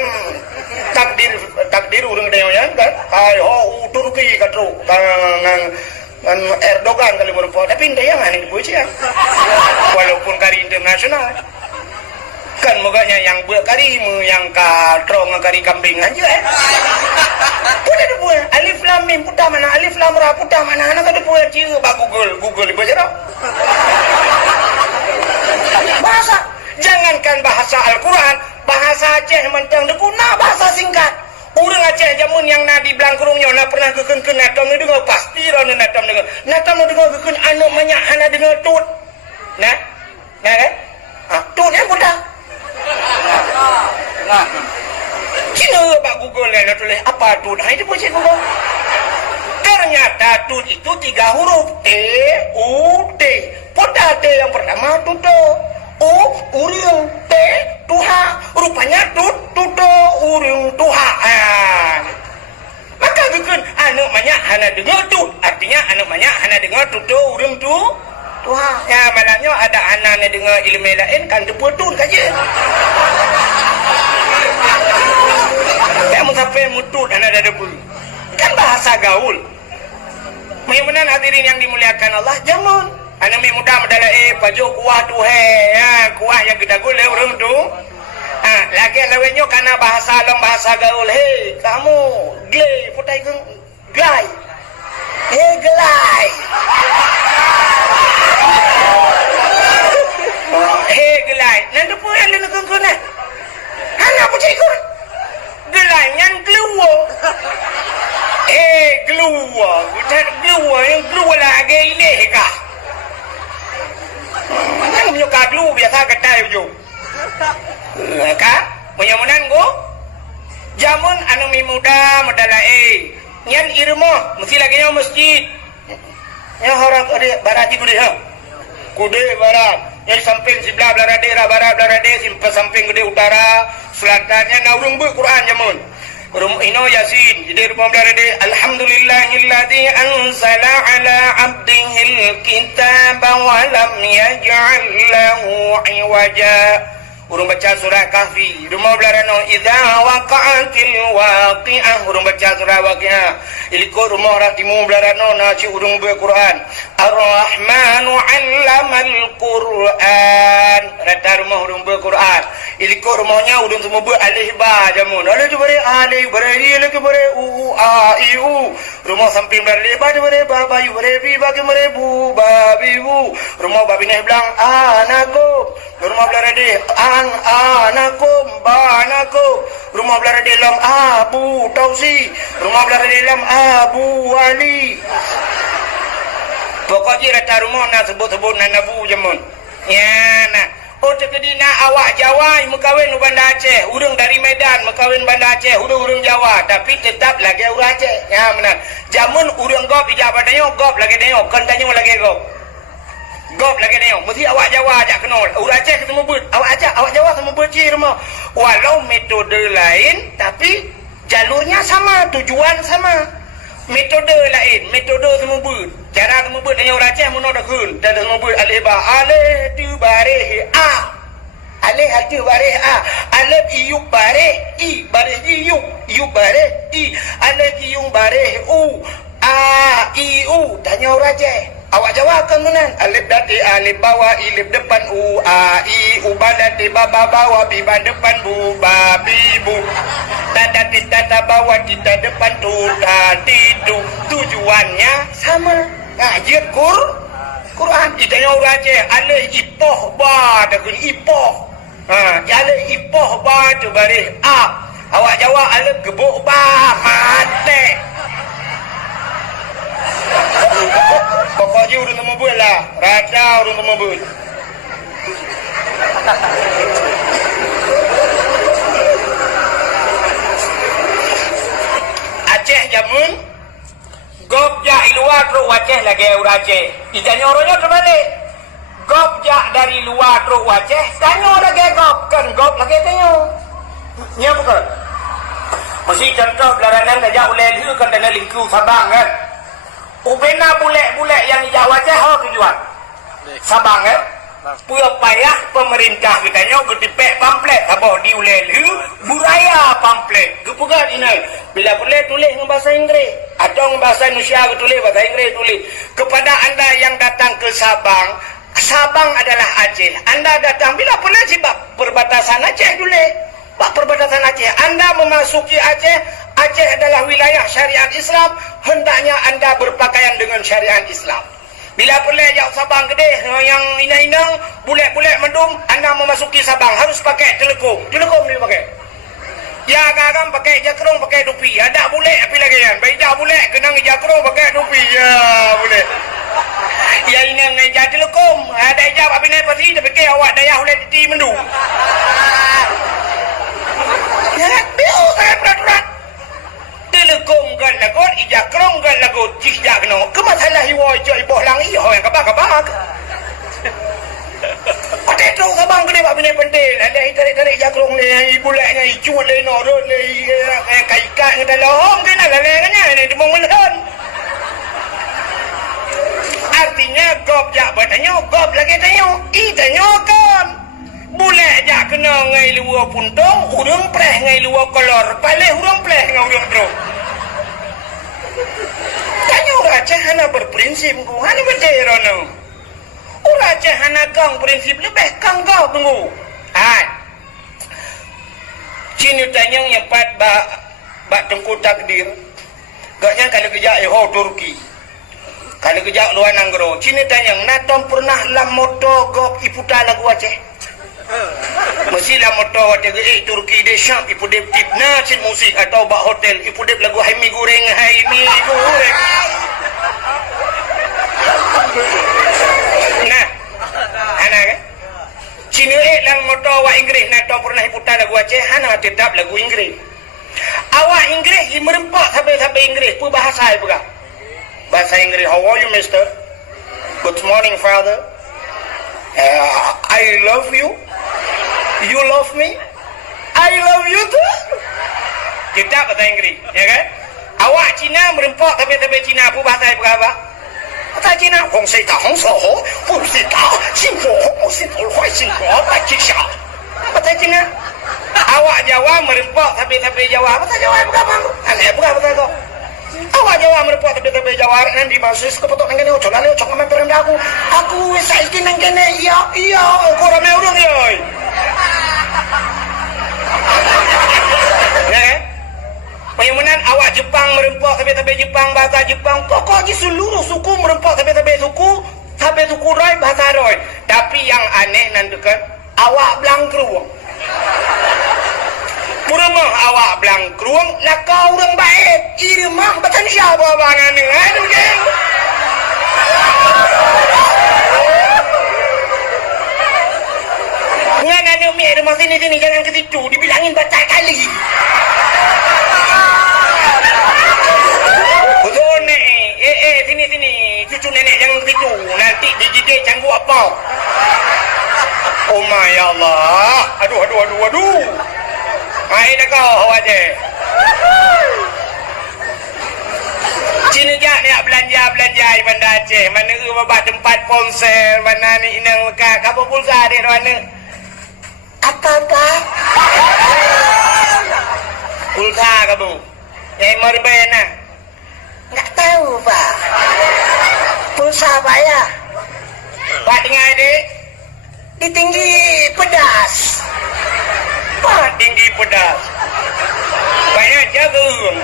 takdir urang deonya kan ayo Turki katru kan Erdogan kali merupa tapi indah yang aneh dipuji ya walaupun kari internasional kan moganya yang buat kari yang katrong kari kambing aja udah dibuat alif lam mim putah mana alif lam ra putah mana anak ada buat cium bak Google dibaca dong bahasa jangankan bahasa Al-Quran bahasa Aceh mentang dekuna bahasa singkat urang Aceh jamun yang nadi belangkurungnya na pernah kekeun natam ni dengar pasti rana natam dengar kekeun anu banyak hana dengar tut nah tutnya budak Cina Pak Google yang tulis apa tut itu pun saya Google ternyata tut itu 3 huruf T-U-T poda T yang pertama tuto uring T tuha rupanya tuto uring tuha maka bikin anak banyak hana dengar tut artinya anak banyak hana dengar tuto uring tuha ya malahnya ada anak dengar ilmu lain kan teputun kaje kamu sampai mutut anak ada debu kan bahasa gaul mudah-mudahan hadirin yang dimuliakan Allah jamun anak mi muda medala pajo kuah tuhe ya kuah yang kita gule urang tu lagi lawenyo karena bahasa alam bahasa gaul he kamu gle putai keng glai glai gelai nanti pun ada nak kena anak pun cikgu gelai yang keluar keluar bukan keluar yang keluar lagi ini kah yang menyuka keluar biasa ketai je kah mudah-mudahan go jamun anu mi muda medala nyan irmo mesti lagi yang masjid ya orang ada barat itu dia kude barat yang samping sebelah belarade barat belarade samping gede utara selatannya naurung bu Quran jamun ino yasin jadi rumah belarade alhamdulillahilladzi anzala ala abdihil kitaba wa lam yaj'al lahu iwaja urung baca surah Kahfi. Rumah belarano idza waqa'atil waqi'ah, urung baca surah Waqi'ah. Iliko rumah ratimu belarano naci urung be Quran. Ar-Rahmanu 'allamal Quran. Rata rumah urung be Quran. Iliko rumahnya urung semua be alif ba jamun. Alif tu bare alif bare i lagi bare u a i u. Rumah samping bare ba bare ba ba yu bare bi ba ke bare bu ba bi bu. Rumah babi ni bilang anakum. Rumah belarade anakum banakum. Rumah belarade lam Abu Tausi. Rumah belarade lam Abu Wali. Pokoknya rata rumah nak sebut-sebut nak nabu jamun. Ya nah. Oh terkedina awak Jawa mekawin di Banda Aceh, urang dari Medan mekawin Banda Aceh, urang Jawa tapi tetap lagi urang Aceh. Ya benar. Jamun urang gop ijak padanya gop lagi dia, kan tanya lagi gop. Gop lagi dia. Mesti awak Jawa ajak kenal. Urang Aceh ketemu bud. Awak Jawa ketemu bud ci rumah. Walau metode lain tapi jalurnya sama, tujuan sama. Metode lain, metode semua bud. Cara semua bud hanya orang Aceh mun ada kun. Dan semua bud alif ba alif tu bareh a. Alif tu bareh a. Alif iu bareh i bareh iu. Iu bareh i. Alif iu bareh u. A i u. Tanya orang Aceh. Awak Jawa kan menan. Alif dati alif bawah ilif depan u a i u badati baba bawah bi depan bu babi bu. Tata tata bawah kita depan tu tadi tu. Tujuannya sama. Ngaji Quran. Ditanya orang Aceh alif ipoh ba dakun ipoh. Alif ipoh ba tu barih a. Awak Jawa alif gebuk ba mate. Pokoknya urang temu bul lah. Raja urang temu bul. Aceh jamun gop jak luar teruk Aceh lagi urang Aceh. Ditanya orangnya terbalik. Gop jak dari luar teruk Aceh, tanya lagi gop. Kan gop lagi tanya. Nya bukan. Mesti contoh belaranan gajak ulel hu kan dana lingku Sabang kan. Ubena bulek-bulek yang hijau Aceh oh tujuan Sabang kan pura payah pemerintah katanya ketipek pamflet apa diulelu buraya pamflet kepugat ini bila boleh tulis dengan bahasa Inggeris atau dengan bahasa Indonesia tulis bahasa Inggeris tulis kepada anda yang datang ke Sabang. Sabang adalah Aceh. Anda datang bila boleh sebab perbatasan Aceh tulis Pak perbatasan Aceh. Anda memasuki Aceh. Aceh adalah wilayah syariat Islam. Hendaknya anda berpakaian dengan syariat Islam. Bila boleh jauh Sabang gede yang inang-inang, bulat-bulat mendung, anda memasuki Sabang harus pakai telekom. Telekom ni pakai. Ya kadang pakai jakrong, pakai dupi. Ada bulat api lagi kan. Baik dah bulat kenang jakrong pakai dupi. Ya boleh. Ya inang ngeja telekom. Ada ijab api naik pasti dia fikir awak dayah boleh titi mendung. Ya biu saya berat-berat. Telekom kan lagot, ijakrong kan lagot, cijak no. Kemasalah hiwa ijak iboh langi ho yang kabak-kabak. Ada tu Sabang gede pak bini pentil. Ada tarik-tarik ijakrong ni, bulatnya icut le norot le kaikat ngata lohong kena lalengnya ni demong melon. Artinya gop jak bertanya, gop lagi tanya. Tanya kan. Bulat jak kena ngai luar puntung, urang preh ngai luar kolor. Palih urang preh ngai urang teruk. Tanya orang Aceh hana berprinsip ku, hana berjerono. Orang Aceh hana kang prinsip lebih kang kau tunggu. Hai. Cini tanya yang pat bak tengku takdir. Gaknya kalau kejak Turki. Kalau kejak luar Nanggro. Cini tanya naton pernah lam moto gop iputa lagu Aceh. Mestilah motor waktu Turki de Syam ipu dep tip nasin musik atau bak hotel ipu dep lagu Haimi goreng nah anak kan Cina lang motor wa Inggris nak tahu pernah iputan lagu Aceh hana tetap lagu Inggris awak Inggris merempak sampai Inggris pu bahasa apa bahasa Inggris. How are you mister? Good morning father. I love you. You love me? I love you too. Kita bahasa Inggris, ya kan? Awak Cina merempak tapi Cina apa bahasa apa? Bahasa Cina, Hong Sei Ta Hong So Ho, Fu Si Ta, Xin Fu Hong Xin Fu Huai Xin Fu, Bai Qi Xia. Bahasa bahasa Cina. Awak Jawa merempok tapi Jawa. Bahasa Jawa berapa? Aneh berapa kau? Awak Jawa merempok tapi Jawa nanti masih kepotok nang kene ojo lali ojo ngamper aku. Aku wis saiki nang kene iya kok rame urung yo. Ya. Penyamanan awak Jepang merempok tapi Jepang bahasa Jepang. Pokoknya seluruh suku merempok tapi suku Roy bahasa Roy. Tapi yang aneh nan dekat awak Blangkruang. Muremah awak Blangkruang lah kau orang baik. Iri mah batan siapa bangan ni? Aduh geng. Ngan anak mi rumah sini jangan ke situ dibilangin baca kali. Betul nek. Sini cucu nenek jangan ke situ. Nanti digigit canggu apa? Oh my Allah. Aduh. Mai dah kau aja. Cina jak ni belanja benda Aceh. Mana babat tempat ponsel, mana ni inang lekat. Apa pulsa dia mana? Apa? Pulsa kamu. Yang merben ah. Enggak tahu, Pak. Pulsa apa ya? Pak dengar adik. Di tinggi pedas. Pak tinggi pedas. Banyak jagung.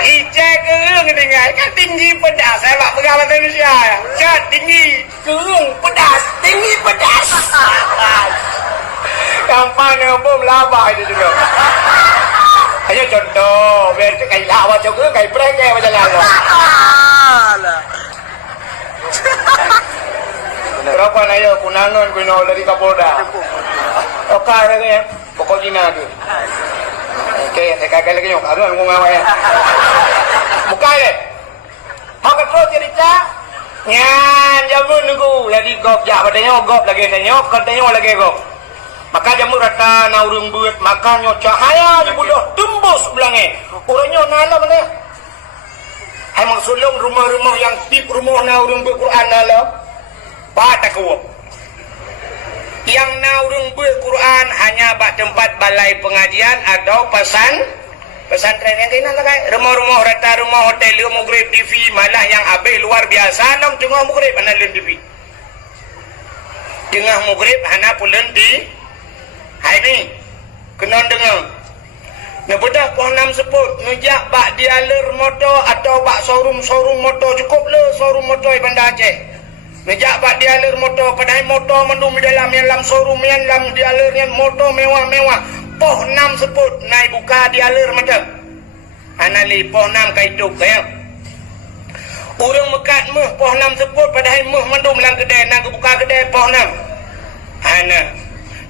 Ijak gerung dengar kan tinggi pedas. Saya pak pegang bahasa Indonesia. Cat tinggi gerung pedas. Tinggi pedas. Kampanye bom laba itu juga. Ayo contoh, biar tu kai lawa juga kai prank kai macam lawa. Berapa na yo kunangan kuno dari Kapolda. Oka ya, pokoknya tu. Oke, saya kagak lagi nyok, aduh ngomong apa ya. Buka deh. Makan terus cerita. Nyan jamun nunggu, jadi gop jak padanya gop lagi nyok, katanya lagi gop. Maka jamu rata na urung buat makanya cahaya di budoh tembus belangnya. Orangnya nala mana? Hai mangsulung rumah-rumah yang tip rumah na urung Quran nala. Pada kuat. Yang na urung Quran hanya bak tempat balai pengajian atau pesantren yang kena tak kai. Rumah-rumah rata rumah hotel Mugrib TV malah yang habis luar biasa nam tengah Mugrib ana len TV. Tengah Mugrib ana pulen di hai ni kena dengar nebedah poh 6 sebut ngejak bak dialer motor atau bak showroom motor cukup le showroom motor Bandar Aceh ngejak bak dialer motor padahal motor mendum di dalam yang dalam showroom yang dalam dialer yang motor mewah-mewah poh 6 sebut naik buka dialer macam anali poh 6 kaituk ya urang mekat meh poh 6 sebut padahal meh mendum dalam kedai nak buka kedai poh 6 ana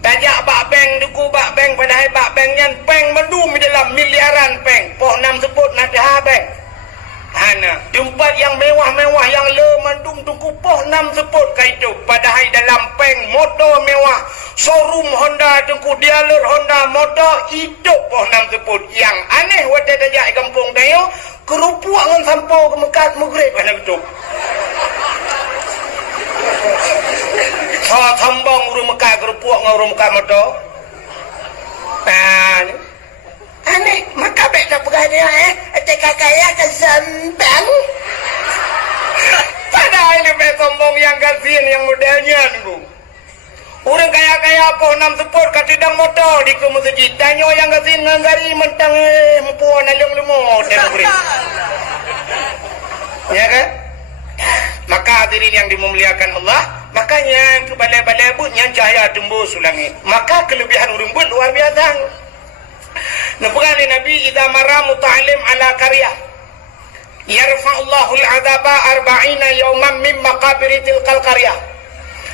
tajak bak bank duku bak bank padahal bak bank yang bank mendum di dalam miliaran bank poh 6 sebut nak dah bank ana tempat yang mewah-mewah yang le mendum duku poh 6 sebut kaitu padahal dalam bank motor mewah showroom Honda duku dealer Honda motor hidup poh 6 sebut yang aneh wadah tajak kampung dayo kerupuk ngan sampau ke Mekat Mugrib ana betul Sambang urung Mekah kerupuk ngau urung Mekah motor. Aneh, maka baik nak berada Cekak kaya ke Zambang. Padahal ini baik sombong yang kasihan yang modelnya nunggu. Urang kaya-kaya apa 6 sepur kat sedang motor di ke masjid. Tanya yang kasihan ngangari mentang mempuan alang lemot dan beri. Ya kan? Maka hadirin yang dimuliakan Allah, makanya ke balai-balai butnya cahaya tembus langit. Maka kelebihan urang but luar biasa. Nabi Nabi idza marra muta'allim ala qaryah yarfa'ullahu al-'adaba 40 yawman min maqabir tilkal qaryah.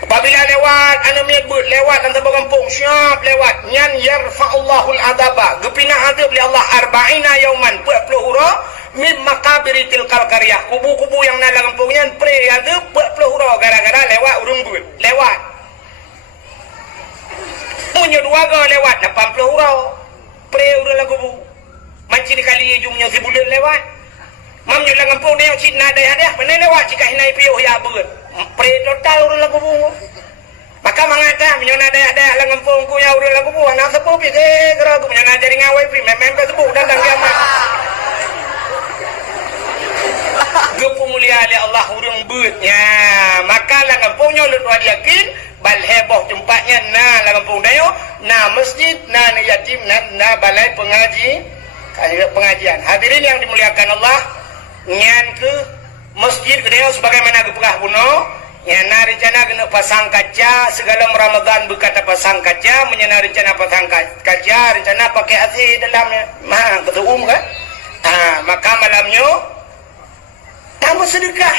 Apabila lewat anu miat lewat dan tebak kampung siap lewat nyan yarfa'ullahu al-'adaba gepina adab li Allah 40 yawman 40 hura min maqabir tilkal qaryah kubu-kubu yang nala kampung nyan pre adab 40 hura gara-gara lewat urung but lewat punya dua ga lewat 80 hura pre urang lagu bu manci kali jumnya si bulan lewat mamnya lang kampung dia cina dah ada mana lewat jika hinai piuh ya beut pre total urang lagu bungu maka mangata menyona dayak-dayak lang ngempung ku nya urang lagu bungu anak sepuh pi kera ku menyona jadi ngawai pi mempe sepuh datang kiamat gepu mulia oleh Allah urang beutnya maka lang ngempungnya lu yakin bal heboh tempatnya na lang ngempung dayo na masjid na yatim na balai pengajian hadirin yang dimuliakan Allah nyan ke masjid kedeo sebagaimana gepegah buno nyana rencana kena pasang kaca segala Ramadan berkata pasang kaca menyana rencana pasang kaca rencana pakai AC dalamnya mah ketua kan maka malamnya tambah sedekah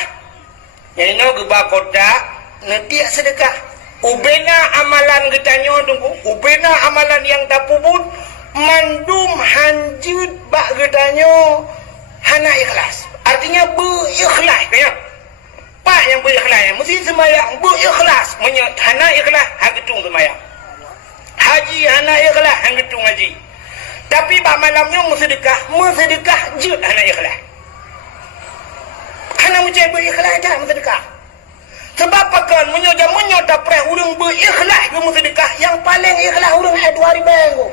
nyana gebak kotak netiak sedekah ubena amalan getanyo tunggu ubena amalan yang tapubun mandum hanjut bak getanyo hana ikhlas artinya berikhlas kaya pak yang berikhlas yang mesti semayang berikhlas hana ikhlas hagetung semayang haji hana ikhlas hagetung haji tapi bak malamnya bersedekah jut hana ikhlas hana macam berikhlas dah bersedekah sebab pakan menyo tak pernah urang berikhlas ke bersedekah yang paling ikhlas urang 2 ribu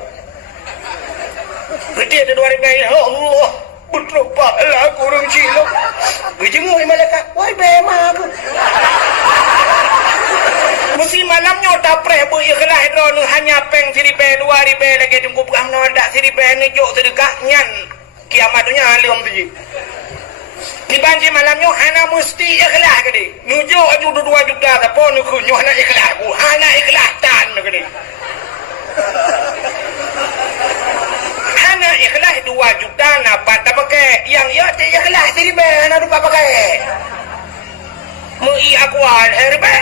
gede ada 2 ribu ya Allah betul pahala aku orang cilok gejenguk malaikat wah bema aku mesti malamnya tak pernah berikhlas drone hanya peng siripe 2 ribu lagi tunggu pegam nodak siripe ni jok sedekah nyan kiamatnya alim tu dibanci malamnya hana mesti ikhlas ke dia nujuk aju 2 juta tapi nuku nyu hana ikhlas aku hana ikhlas tan ke dia hana ikhlas 2 juta napa tak pakai yang ya tak ikhlas siripe hana lupa pakai mui aku herbe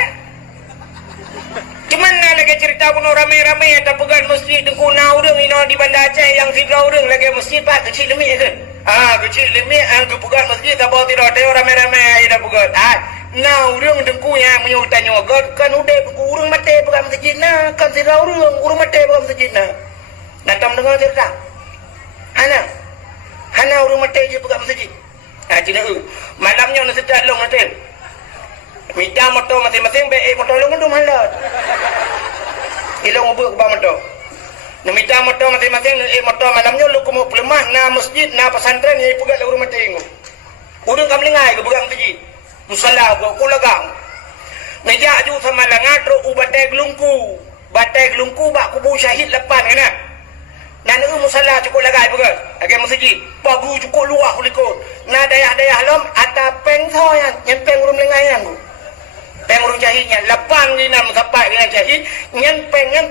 gimana lagi cerita kuno rame-rame tak pegang masjid kuna urang ino di Banda Aceh yang sidra urang lagi masjid pak kecil lemik kan kecil lemik aku pegang masjid tak bawa tidak ada rame-rame ida pegang nah urang dengku yang menyutanya kan udah urang mati pegang masjid nah kan sidra urang mati pegang masjid nah datang dengar cerita hana urang mati je pegang masjid cina malamnya nak sedat long nanti minta motor masing-masing baik motor long tu malat ilong ubuk ke motor nak minta motor masing-masing motor malamnya lu kumuk pelemah na masjid na pesantren yang pegang lagu rumah tengok urang kam lengai ke pegang masjid musalla ku lagang meja ju sama langatro ubatai gelungku bak kubu syahid lepan kan na musalla cukup lagai pegang agak masjid bagu cukup luah kuliko na dayah-dayah lom ata peng soyan nyempeng urang lengai yang peng urang jahitnya lepan di nam sapai dengan jahit nyempeng yang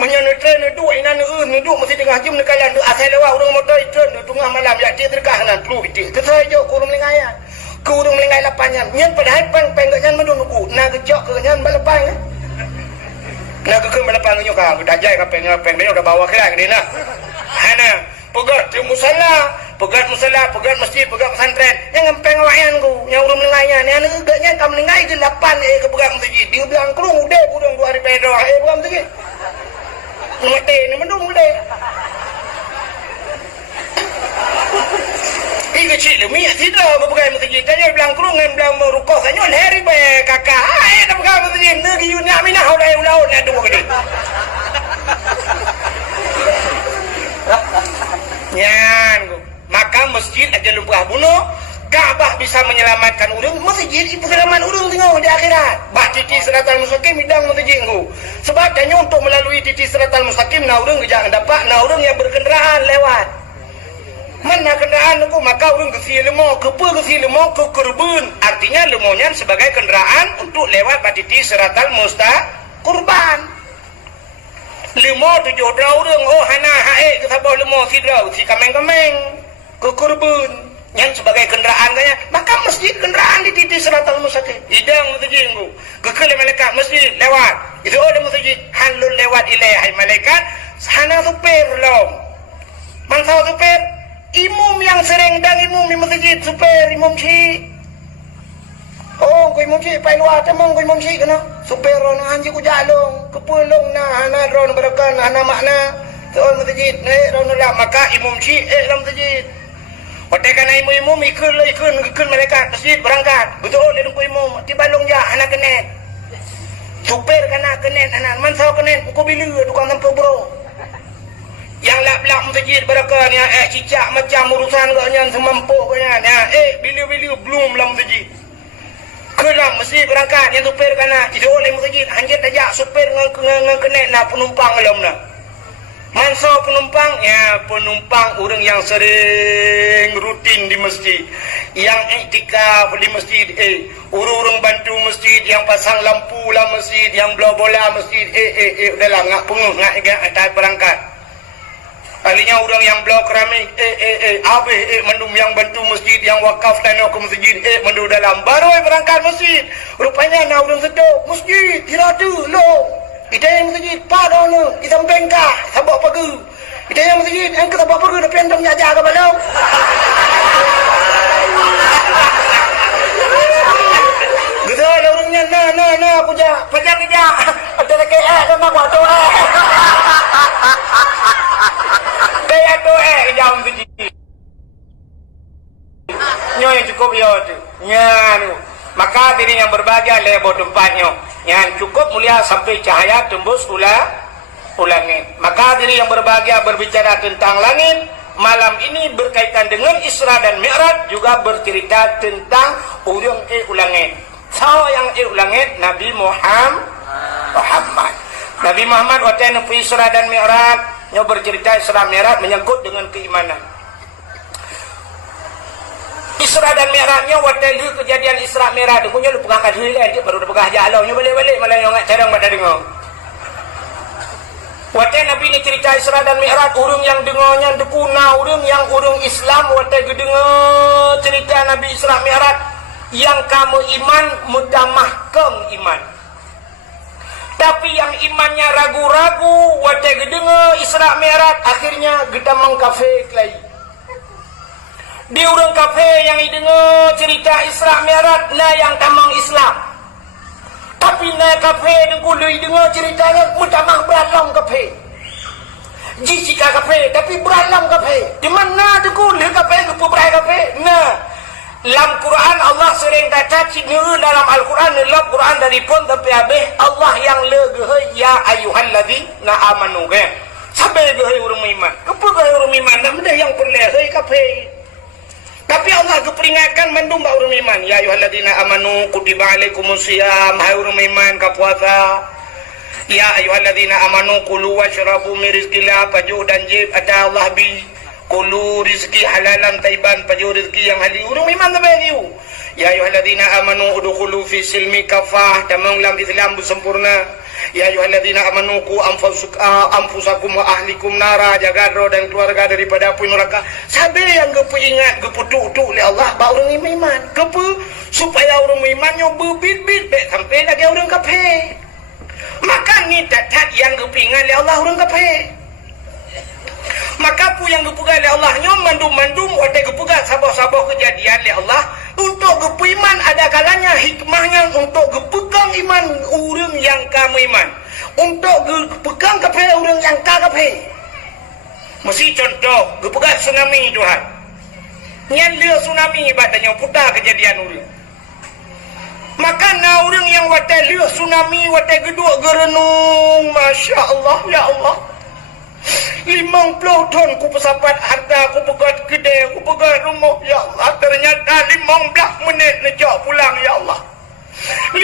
menyana tren dua inan duduk mesti tengah jam nekalan tu asal lewat urang motor tren tengah malam ya dia terkahanan perlu itu kesajo kurang lengai ke urang lengai lepannya nyen padahal peng ganyan menunggu na gejok ke ganyan balepan na ke balepan nyo ka dajai ka peng dia udah bawa kira ni nah hana pegat di musalla pegat masjid pegat pesantren yang ngempeng wayan ku yang urang lengainya ni anu gaknya kam lengai di 8 ke pegat masjid dia bilang kurung udah kurang 2 ribu doang pegat masjid mati ni mendung udah kecil demi tidak berpegang masjid tanya bilang kurung bilang merukuk tanya lari be kakak dah pegang masjid negeri dunia minah udah nak dua gede nyan maka masjid aja lumpah bunuh Ka'bah bisa menyelamatkan urang masjid itu selamat urang tengok di akhirat bah titi siratal mustaqim hidang masjid ku sebab tanya untuk melalui titi siratal mustaqim na urang jangan dapat na urang yang berkenderaan lewat mana kenderaan ku maka urang kesi lemah ke kurban artinya lemahnya sebagai kenderaan untuk lewat bah titi siratal kurban lemah tujuh orang oh hana hae ke sabah lemah sidra si kameng-kameng ke kurban yang sebagai kenderaan kaya maka masjid kenderaan di titik siratal mustaqim hidang masjid ku kekele malaikat masjid lewat itu ada masjid halul lewat ilahi malaikat hana supir long mangsa supir imam yang sering dang imam di masjid supir imam si oh ku imam si pai luar temong ku imam si kena supir rono anji ku jalong kepulung na hana rono berakan hana makna soal masjid rono lah maka imam si dalam masjid Otak kana imu-imu ikun mereka masjid berangkat. Betul dia dengku imu di balong ja anak kenet. Supir kana kenet anak man saw kenet uko bilu tukang tempo bro. Yang lap-lap masjid berakanya cicak macam urusan gaknya semampu gaknya. Bilu-bilu belum lam masjid. Kelam mesti berangkat yang supir kana idol yang masjid anjir tajak supir ngan kenet na penumpang lam na. Manso penumpang ya penumpang orang yang sering rutin di masjid, yang iktikaf di masjid, orang bantu masjid, yang pasang lampu lah masjid, yang belah bola masjid, udahlah ngak penguh ngak atas berangkat. Kalinya orang yang belah keramik, mendum yang bantu masjid, yang wakaf tanah ke masjid, mendum dalam baru berangkat masjid. Rupanya nak orang sedok masjid, kira tu lo. Kita yang masjid pada ni kita bengkak sabak pagi. Kita yang masjid yang kita sabak pagi dah pendong jaga ke balau. Betul orangnya nah aku ja pajang ja. Ada lagi nama buat tu Dia tu jam masjid. Nyoy cukup yo tu. Nyanu. Maka diri yang berbahagia lebo tempatnya yang cukup mulia sampai cahaya tembus langit. Maka diri yang berbahagia berbicara tentang langit malam ini berkaitan dengan Isra dan Mi'raj, juga bercerita tentang urang ulangit. Siapa yang ulangit? Nabi Muhammad. Nabi Muhammad waktu yang Isra dan Mi'raj, yang bercerita Isra Mi'raj menyangkut dengan keimanan. Isra dan Mi'rajnya waktu kejadian Isra Mi'raj tu punya lu pegang kadui kan dia baru pegah jalan nya balik-balik malah yang cadang pada dengar. Waktu Nabi ni cerita Isra dan Mi'raj, urang yang dengarnya dekuna, urang yang urang Islam waktu dengar cerita Nabi Isra Mi'raj, yang kamu iman mudamahkan iman. Tapi yang imannya ragu-ragu waktu dengar Isra Mi'raj akhirnya kita mengkafir lagi. Di orang kafir yang dengar cerita Isra Mi'raj na yang tamang Islam. Tapi na kafir dengkului dengar ceritanya mutamah beralam kafir. Jika kafir tapi beralam kafir. Di mana dengkului kafir ke berai kafir? Nah, dalam Quran Allah sering kata dalam Al-Quran dalam Quran dari pun sampai habis Allah yang legeh ya ayyuhalladzina amanu kan. Sampai gehai orang iman. Kepa gehai orang iman nak benda yang perleh kafir. Tapi Allah keperingatkan mendung ba urang iman. Ya ayyuhalladzina amanu kutiba alaikumusiyam, hai urang iman ka puasa. Ya ayyuhalladzina amanu kulu washrabu min rizqillah, paju dan jib ada Allah bi. Kulu rizki halalan taiban, paju rizki yang halal. Urang iman tabe diu. Ya ayyuhalladzina amanu udkhulu fi silmi kafah, tamang lam Islam sempurna. Ya ayyuhalladzina amanu qu anfusakum wa ahlikum nara, jaga roh dan keluarga daripada api neraka. Sabe yang gepu ingat gepu tu oleh Allah ba urang iman. Gepu supaya urang imannya berbit-bit baik sampai lagi urang kafir. Maka ni tak yang gepu ingat oleh Allah urang kafir. Maka pu yang gepu oleh Allah nyo mandum-mandum waktu gepu sabah-sabah kejadian oleh Allah. Untuk gepu iman ada kalanya hikmahnya untuk gepegang iman urang yang kamu iman. Untuk gepegang kafir urang yang kafir. Mesti contoh gepegang tsunami Tuhan. Nyan leu tsunami ibadatnya putar kejadian urang. Maka na urang yang wate leu tsunami wate geduk gerenung, masya-Allah ya Allah. 50 ton ku pesapat harta, ku pegat kedai, ku pegat rumah ya Allah. Ternyata 15 minit nejak pulang ya Allah. 15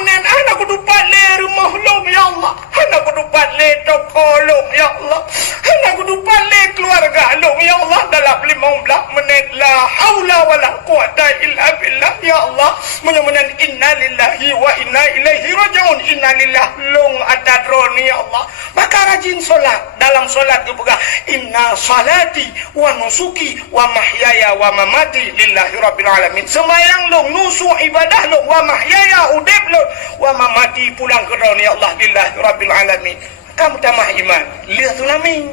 minit anak ku dapat le rumah long ya Allah. Anak ku dapat le toko long ya Allah. Anak ku dapat le keluarga long ya Allah. Dalam 15 menit la haula wala quwata illa billah ya Allah. Mudah-mudahan inna lillahi wa inna ilaihi rajiun. Inna lillahi long atadroni ya Allah. Maka rajin solat. Dalam solat dibuka inna salati wa nusuki wa mahyaya wa mamati lillahi rabbil alamin. Semayang long nusuk ibadah long wa mahyaya udip long wa mamati pulang ke dunia ya Allah lillahi rabbil alamin. Kamu tamah iman lihat tsunami.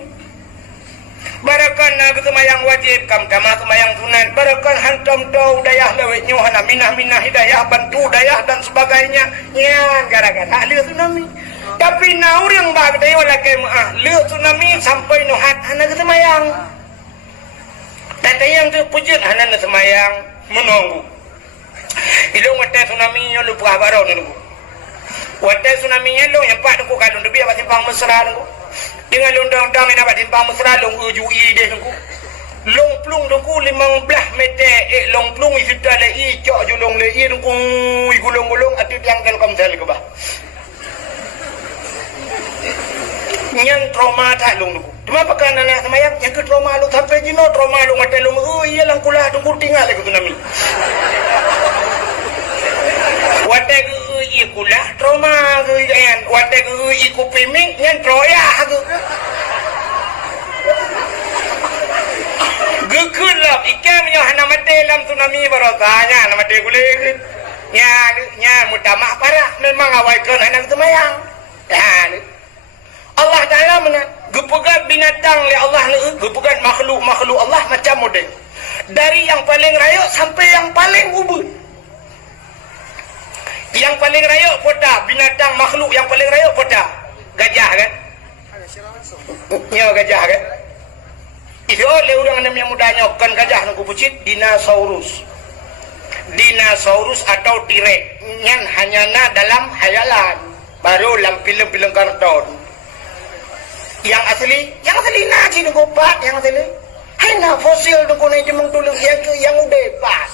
Barakan na kemayang wajib kam tamah kemayang sunat. Barakan hantam tau dayah lewet nyohana minah hidayah bantu dayah dan sebagainya. Ya gara-gara lihat tsunami. Tapi na urang ba dayo la kay lihat tsunami sampai no hat hana kemayang. Tatayang tu pujut hanan semayang menunggu. Ilong wate tsunami yo lu puah baro nunggu. Wate tsunami yo yang pak nunggu kalun debi apa simpang mesra nunggu. Dengan lundang-dang ina apa simpang mesra long uju i deh nunggu. Long plung nunggu 15 meter long plung itu le i cok julong le i nunggu i gulung-gulung ati tiang Telkomsel ke bah. Yang trauma tak lung nunggu. Cuma pakai anak semayang yang ke trauma lu sampai jino trauma lu mata lu iya lang kulah tunggu tinggal lagi tsunami. Wate ge kulah trauma ge yan wate ge ku piming nyan troya ge. Gekulap ikan yo hana mate lam tsunami barotanya hana mate gule. Nya mutamah parah memang awaikan anak semayang. Dan Allah Ta'ala mana gepegat binatang oleh Allah ni gepegat makhluk Allah macam model dari yang paling raya sampai yang paling ubud. Yang paling raya pota binatang makhluk yang paling raya pota gajah kan ya gajah kan itu oleh orang yang mudanya kan gajah nunggu pucit dinosaurus atau T-Rex yang hanya dalam hayalan baru dalam film-film kartun. Yang asli naji nunggu pat yang asli. Hena fosil nunggu naji mengtulung yang udah pas.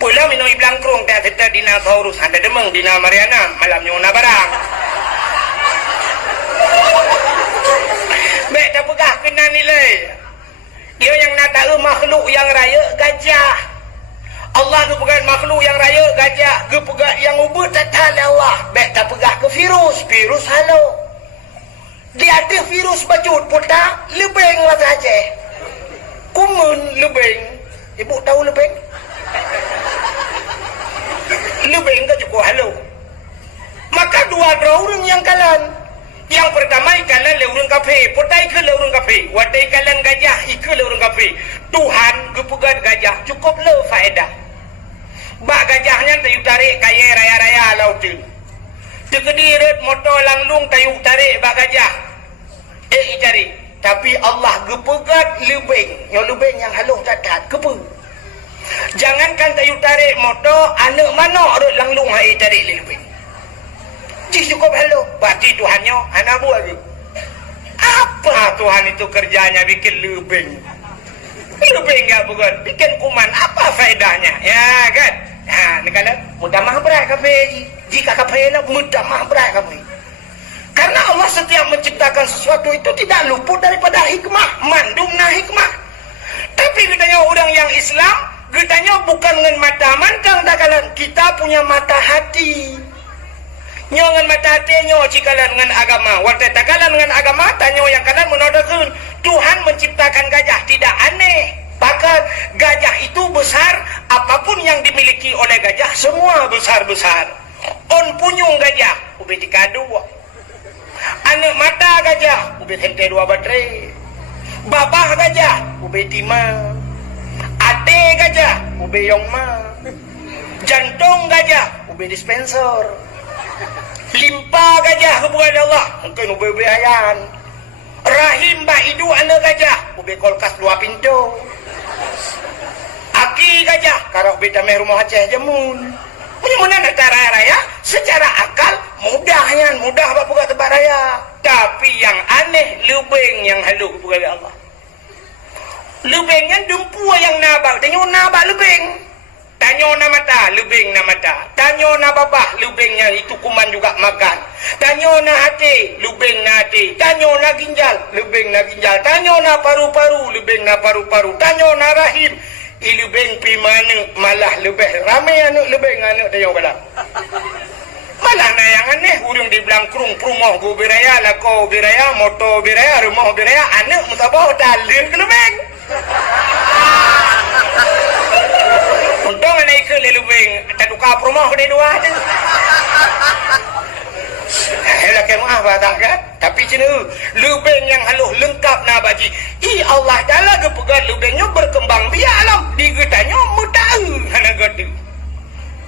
Pula minum iblang krung tak ada dinosaurus ada demeng dina Mariana malam nyona barang. Baik dah pegah kena nilai. Dia yang nak tahu makhluk yang raya gajah. Allah tu pegang makhluk yang raya gajah, ke pegang yang ubud tak tahu Allah. Baik tak pegah ke virus halo. Dia ada virus bajut pota lebeng lah saja. Kumun lebeng. Ibu tahu lebeng? Lebeng ke cukup halo. Maka dua orang yang kalan. Yang pertama ikalan le urang kafe, potai ke le urang kafe. Wadai kalan gajah ike le urang kafe. Tuhan gepugan gajah cukup le faedah. Bak gajahnya tayu tarik kaya raya-raya laut tu. Tekediret motor langlung tayu tarik bak gajah. Cari. Tapi Allah gepegat lebeng. Yang lebeng yang halus cacat. Kepe. Jangankan tayu tarik motor, anak mana ada langlung hai tarik lebeng. Cik cukup halus. Berarti Tuhannya anak buat ke? Apa Tuhan itu kerjanya bikin lebeng? Lebeng enggak bukan? Bikin kuman. Apa faedahnya? Ya kan? Nah, ni kalau mudah mah berat kafe. Jika kafe lah mudah mah berat kafe. Karena Allah setiap menciptakan sesuatu itu tidak luput daripada hikmah. Mandumna hikmah. Tapi katanya orang yang Islam, katanya bukan dengan mata mandang dakalan. Kita punya mata hati. Nyo dengan mata hati nyo cikalan dengan agama. Waktu takalan dengan agama, tanya yang kalan menodakun. Tuhan menciptakan gajah. Tidak aneh. Bahkan gajah itu besar. Apapun yang dimiliki oleh gajah, semua besar-besar. On punyung gajah. Ubi dikadu. Anak mata gajah, ubet hente 2 baterai. Babah gajah, ubet 5. Ate gajah, ubet yongma. Jantung gajah, ubet dispenser. Limpa gajah kepada Allah, mungkin ubet ayan. Rahim baidu anak gajah, ubet kulkas 2 pintu. Aki gajah, karok ubet tameh rumah Aceh jemun. Mudah-mudahan antara raya secara akal mudah apa buka tempat raya. Tapi yang aneh lebeng yang halus kepada Allah. Lebengnya dumpu yang nabak. Tanya nabak lebeng. Tanya na mata lebeng na mata. Tanya na babah lebengnya itu kuman juga makan. Tanya na hati lebeng na hati. Tanya na ginjal lebeng na ginjal. Tanya na paru-paru lebeng na paru-paru. Tanya na rahim ilubeng pi mana malah lebih ramai anak lebeng anak tayang balang. Malah na yang aneh urang di belangkrung rumah go biraya lako biraya moto biraya rumah biraya anak mutabah dalil ke lebeng. Untung anak ke lebeng tak tukar rumah ke dua aja. Helah kemah batak kan. Tapi cina lebeng yang halus lengkap na baji. Allah Ta'ala kepegat lebengnya berkembang biak alam. Digetanya mudah hana gede.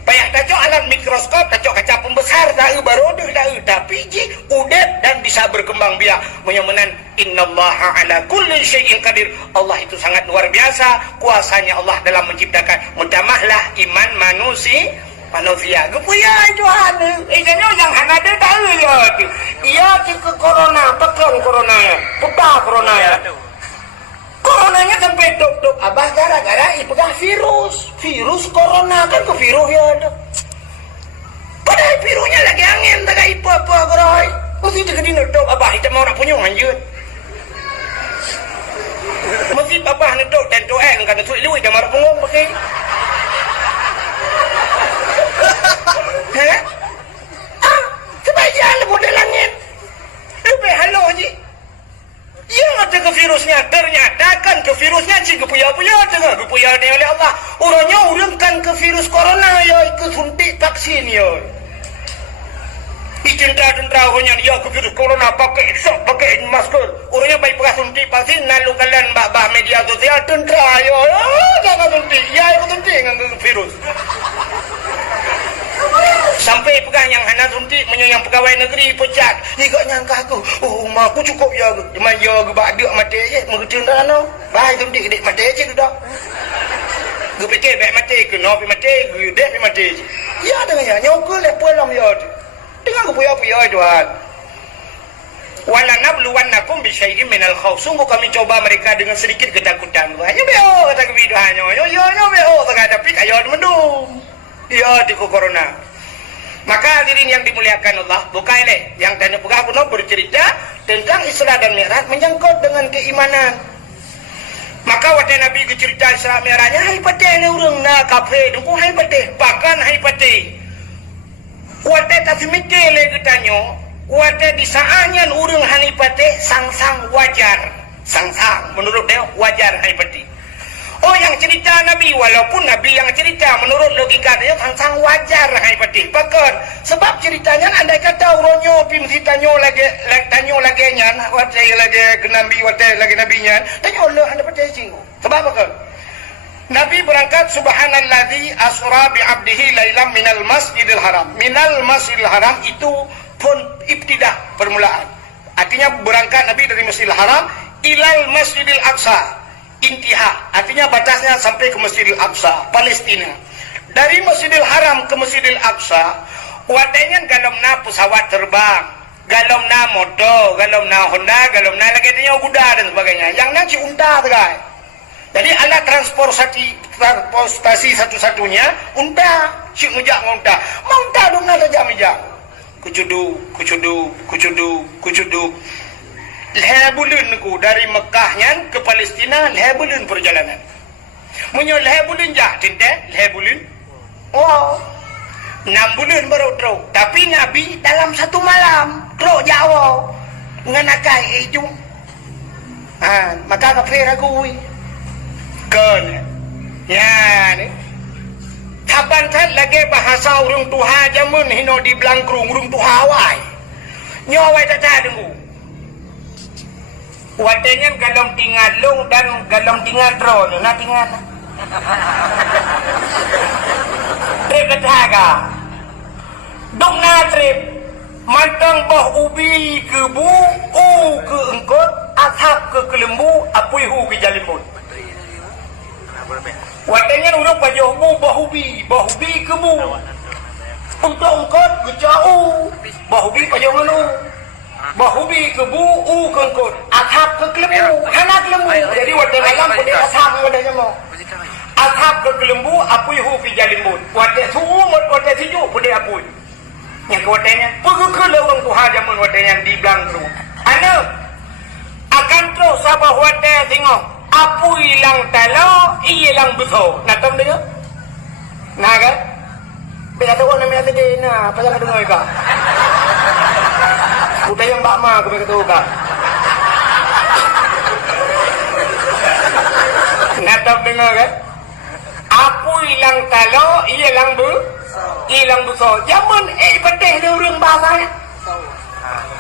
Payah tajok alam mikroskop, tajok kaca pembesar tahu baru dah tahu. Tapi ji udet dan bisa tak berkembang biak menyemenan innallaha ala kulli syai'in qadir. Allah itu sangat luar biasa kuasanya Allah dalam menciptakan. Mudamahlah iman manusia gepuya Tuhan jangan yang ada tahu ya iya ke corona pekan corona ya putah corona ya coronanya sampai dok abah gara-gara ipegang virus corona kan ke virus ya ada padahal virusnya lagi angin tak apa gerai mesti tegedin dok abah itu mau nak punya lanjut mesti abah dok dan doa kan tu lui dah marah punggung pakai kebajikan model langit lebih halo je yang ada ke virusnya ternyata kan ke virusnya cik kepuya-puya tengah kepuya ni oleh Allah orangnya urangkan ke virus corona ya ikut suntik vaksin ya tentera orangnya dia ke virus corona pakai masker orangnya baik pakai suntik vaksin lalu kalian mbak media sosial tentera ya jangan suntik ya ikut suntik dengan virus sampai pegang yang hana suntik yang pegawai negeri pecat gak nyangka aku mak aku cukup ya cuma ya badak mati je mengerti dah no baik suntik dek mati je dah gue fikir baik mati ke no mati gue dek mati je ya dengan ya nyokul lepol lam ya dengan gue puya Tuhan wala nabluwannakum bi syai'in minal khauf sungguh kami coba mereka dengan sedikit ketakutan hanya beo kata kebidahannya yo beo tapi kayo mendung ya di corona. Maka hadirin yang dimuliakan Allah, bukaile yang tanya pegah kuno bercerita tentang Isra dan Mi'raj menyangkut dengan keimanan. Maka waktu Nabi bercerita Isra Mi'rajnya, hai patih ni urang na kafe, dengku hai patih, bahkan hai patih. Waktu tak mikir lagi tanya, waktu di saatnya urang hani patih sang wajar, sang menurut dia wajar hai patih. Oh yang cerita Nabi walaupun Nabi yang cerita menurut logika dia sang wajar hai patih pakon sebab ceritanya andai kata uronyo pi mesti tanyo lagi nyan watai lagi ke Nabi watai lagi nabinya tanyo Allah anda patih singgu sebab pakon Nabi berangkat subhanallazi asra bi abdihi lailam minal masjidil haram itu pun ibtidah permulaan artinya berangkat Nabi dari Masjidil Haram ilal Masjidil Aqsa intiha artinya batasnya sampai ke Masjidil Aqsa Palestina dari Masjidil Haram ke Masjidil Aqsa wadanya galomna pesawat terbang galomna motor galomna Honda galomna lagi dia kuda dan sebagainya yang nanti unta guys jadi alat transportasi satu-satunya unta si ujak unta mau unta dong nada jam-jam kucudu lehebulun ku dari Mekahnya ke Palestina lehebulun perjalanan munyo lehebulun jah tinte lehebulun 6 bulan baru teruk tapi Nabi dalam satu malam teruk Jawa nganakai itu maka kafir aku kan ya ni kapan kan lagi bahasa urung tuha jamun hino di blangkrung urung tuha wai nyawai tak dengu wadanya galong tingalung dan galong tingadron na tingan trip ketaga dong na trip mantang boh ubi ke bu ke engkot ashab ke kelembu apui hu ke jalimun wadanya urung pajoh bu boh ubi ke bu untuk engkot ke jauh boh ubi pajoh nganu bahubi ke bu kengkut ashab ke kelembu anak lembu jadi wadah malam pun dia ashab wadahnya mau ashab ke kelembu apui hu fi jalimbun wadah sumut wadah sejuk pun dia apui yang ke wadahnya pergi ke lorong tuha jamun wadahnya di belangkru anak akan terus sabah wadah tengok apui lang talo iya lang besar nak tahu dia nah kan biar tahu namanya tadi nah apa yang dengar kak udah yang mbak ma aku begitu kan natap dengar kan aku hilang talo hilang besar zaman pedih dia urang bahasa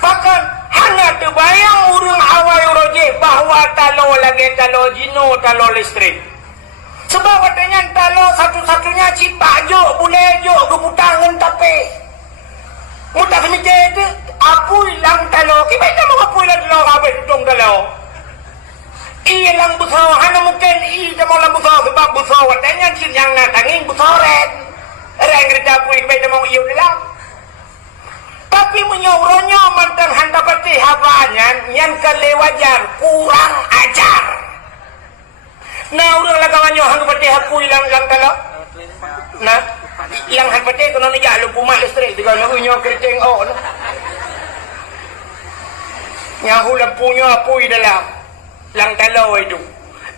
bahkan hanya terbayang urang awal roje bahwa talo lagi talo jino talo listrik sebab katanya talo satu-satunya cipak jo boleh jo keputangan tapi mudah semikir itu apui lang talo kibay na mga apui lang talo kabay itong talo iya lang buso hana mungkin iya mo lang buso sebab buso watanya sinyang na tanging buso ren kerja apui kibay na mga iyo nilang tapi menyuruhnya mantan handa pati habanya yang kelewajan kurang ajar nah urang lagawannya handa pati apui lang talo nah yang hapate kono ni jalo puma listrik diga no unyo keriting o no nya hulam punyo apui dalam lang talo itu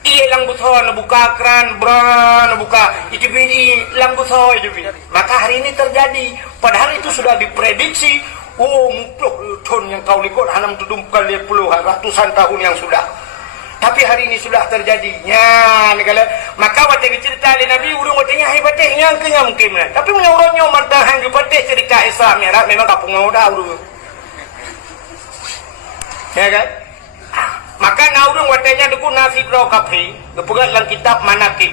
iya lang buso na buka kran bra na buka itu bini lang buso itu maka hari ini terjadi padahal itu sudah diprediksi mupluk ton yang kau likut hanam tudum kali puluhan ratusan tahun yang sudah tapi hari ini sudah terjadinya negala maka waktu cerita oleh Nabi urung watanya hebatnya yang kenyang mungkin tapi menurutnya martahan hebatnya cerita Islam ya memang kapung ngauda urung ya kan maka naurung watanya dukun nasi kro kapi kepegat dalam kitab manakib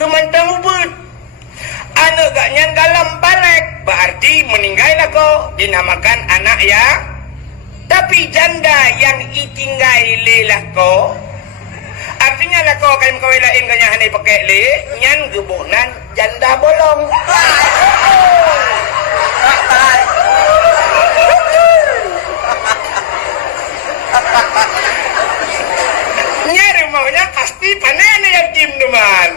teman-teman ubud anu gak nyanggalam balik berarti meninggal kau dinamakan anak ya tapi janda yang itinggal lelah ko artinya lah ko kayak mengkawelain kanya hanai pakai le nyan gebunan janda bolong nyari maunya pasti panen yang tim teman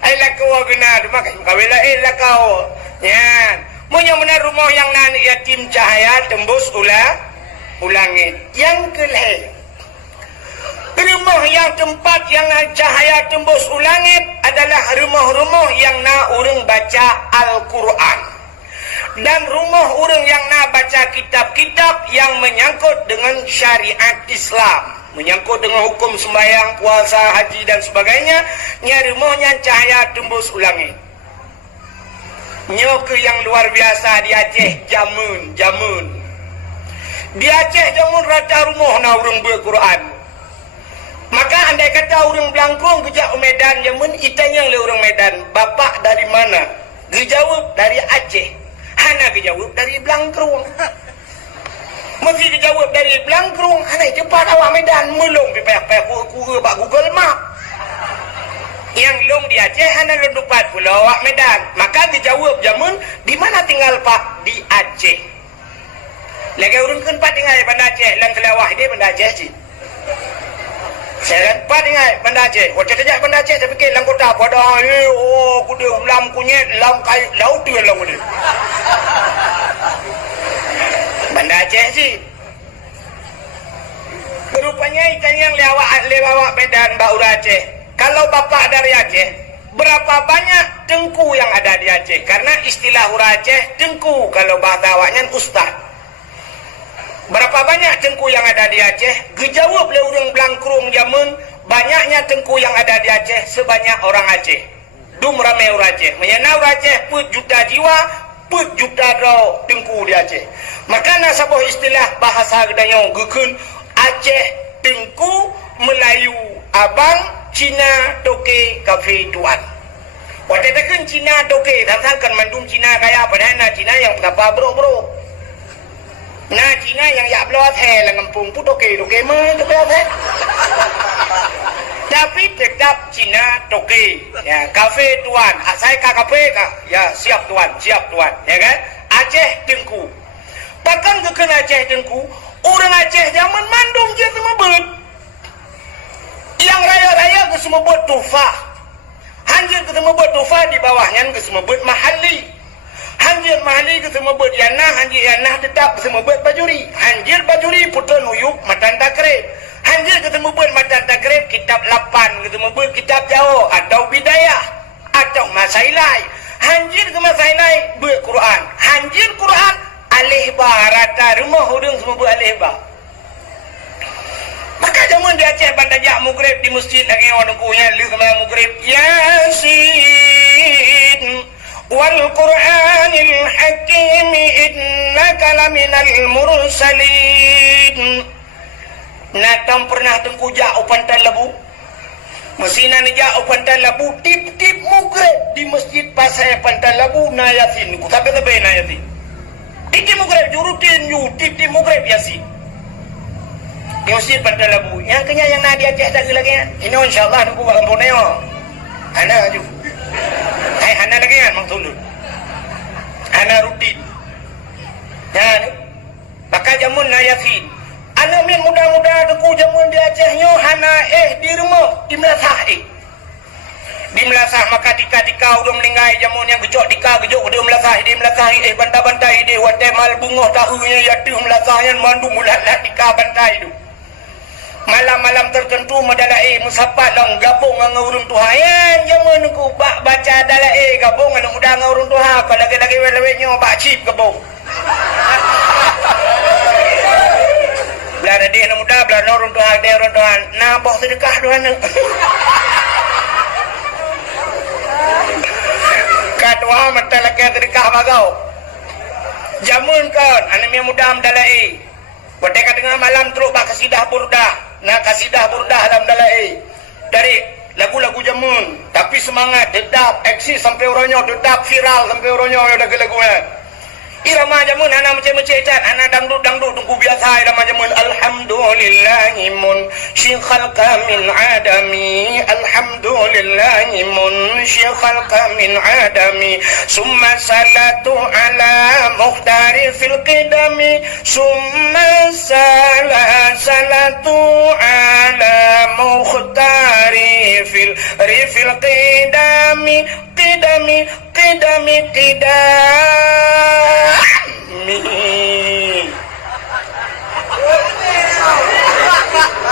ay lako guna demak kayak mengkawelain lah kau nyan punya benar rumah yang nani yatim cahaya tembus ulangit yang kelih rumah yang tempat yang cahaya tembus ulangit adalah rumah-rumah yang na urang baca Al-Quran dan rumah urang yang na baca kitab-kitab yang menyangkut dengan syariat Islam menyangkut dengan hukum sembahyang, puasa, haji dan sebagainya nya rumahnya cahaya tembus ulangit nyoke yang luar biasa di Aceh jamun di Aceh jamun rata rumah na urang berquran maka andai kata urang Blangkong kejak Medan jamun itanya le urang Medan bapak dari mana dijawab dari Aceh hana dijawab dari Blangkrung mesti dijawab dari Blangkrung hana cepat awak Medan melong pepek ku bak Google Map yang long di Aceh hana lendupat pulau awak Medan maka dijawab jamun di mana tinggal Pak di Aceh lagi urun kan Pak tinggal Banda Aceh lang kelawah dia Banda Aceh sih saya kan Pak tinggal Banda Aceh wajah saja Banda Aceh saya fikir lang kota pada kuda ulam kunyit lam kai laut dia lang kuda Banda Aceh sih rupanya ikan yang lewat Medan Bau Aceh kalau bapak dari Aceh berapa banyak tengku yang ada di Aceh karena istilah hura Aceh tengku kalau bahasa awaknya ustaz berapa banyak tengku yang ada di Aceh gejawab le urang Blangkrung jamun banyaknya tengku yang ada di Aceh sebanyak orang Aceh dum ramai orang Aceh menyenau Aceh put juta jiwa put juta ro tengku di Aceh maka nasabah istilah bahasa gedanyong gekun Aceh tengku Melayu abang Cina toke kafe tuan waktu tekan Cina toke kan mandum Cina kaya padahal na Cina yang berapa bro nah Cina yang ya belot he ngempung pu toke mah belot he tapi tetap Cina toke ya kafe tuan asai ka kafe ka ya siap tuan ya kan Aceh tengku bahkan ke Aceh tengku orang Aceh zaman mandum je semua bet yang raya-raya ke semua bet tufah hanjir ke semua bet tufah di bawahnya ke semua bet mahali hanjir mahali ke semua bet yanah hanjir yanah tetap semua bet bajuri hanjir bajuri putra nuyuk matan takrib hanjir ke semua bet matan takrib kitab 8 ke semua bet kitab jauh atau bidayah atau masailai hanjir ke masailai bet Quran hanjir Quran alih barata rumah hudung semua bet alih bar maka zaman di Aceh bandajak mugrib di masjid lagi orang nunggunya lu sama mugrib Yasin wal Qur'anil Hakim innaka laminal mursalin natam pernah tengku jak upantan labu mesina ni jak upantan labu tip-tip mugrib di masjid pasai pantan labu na Yasin ku tabe na Yasin iki mugrib jurutin tip mugrib yasin di masjid Bandar Labu yang kenya yang nak dia cek tak lagi ini insyaallah nunggu buat Borneo ana aju ana lagi kan mang tulun ana rutin ya maka jamun na yasin ana min muda-muda deku jamun di Aceh nyo hana di rumah di Melasah di Melasah maka tika udah meninggal jamun yang gejok gejok udah Melasah di Melasah bantai-bantai di watai mal bungoh tahunya ya di Melasah yang mandu mulat-lat tika bantai itu malam-malam tertentu madalah musapat lang gabung dengan urun Tuhan yang jamun ku baca adalah gabung dengan muda dengan urun Tuhan kalau lagi-lagi weleweknya bak cip gabung belah dia muda belah urun Tuhan dia urun Tuhan nah boh sedekah Tuhan kadua mental lagi sedekah bagau jamun kan anak muda madalah Wadai tengah malam teruk bak kasidah burdah. Nak kasidah burdah dalam dalai. Dari lagu-lagu jamun. Tapi semangat, dedap, eksis sampai orangnya, dedap, viral sampai orangnya ada lagu-lagunya. Irama jamun anak macam-macam ikan, anak dangdut tunggu biasa irama jamun. Alhamdulillahimun syikhal kamin adami. Alhamdulillahimun syikhal kamin adami. Summa salatu ala mukhtari fil qidami. Summa salatu ala mukhtari fil qidami. Qidami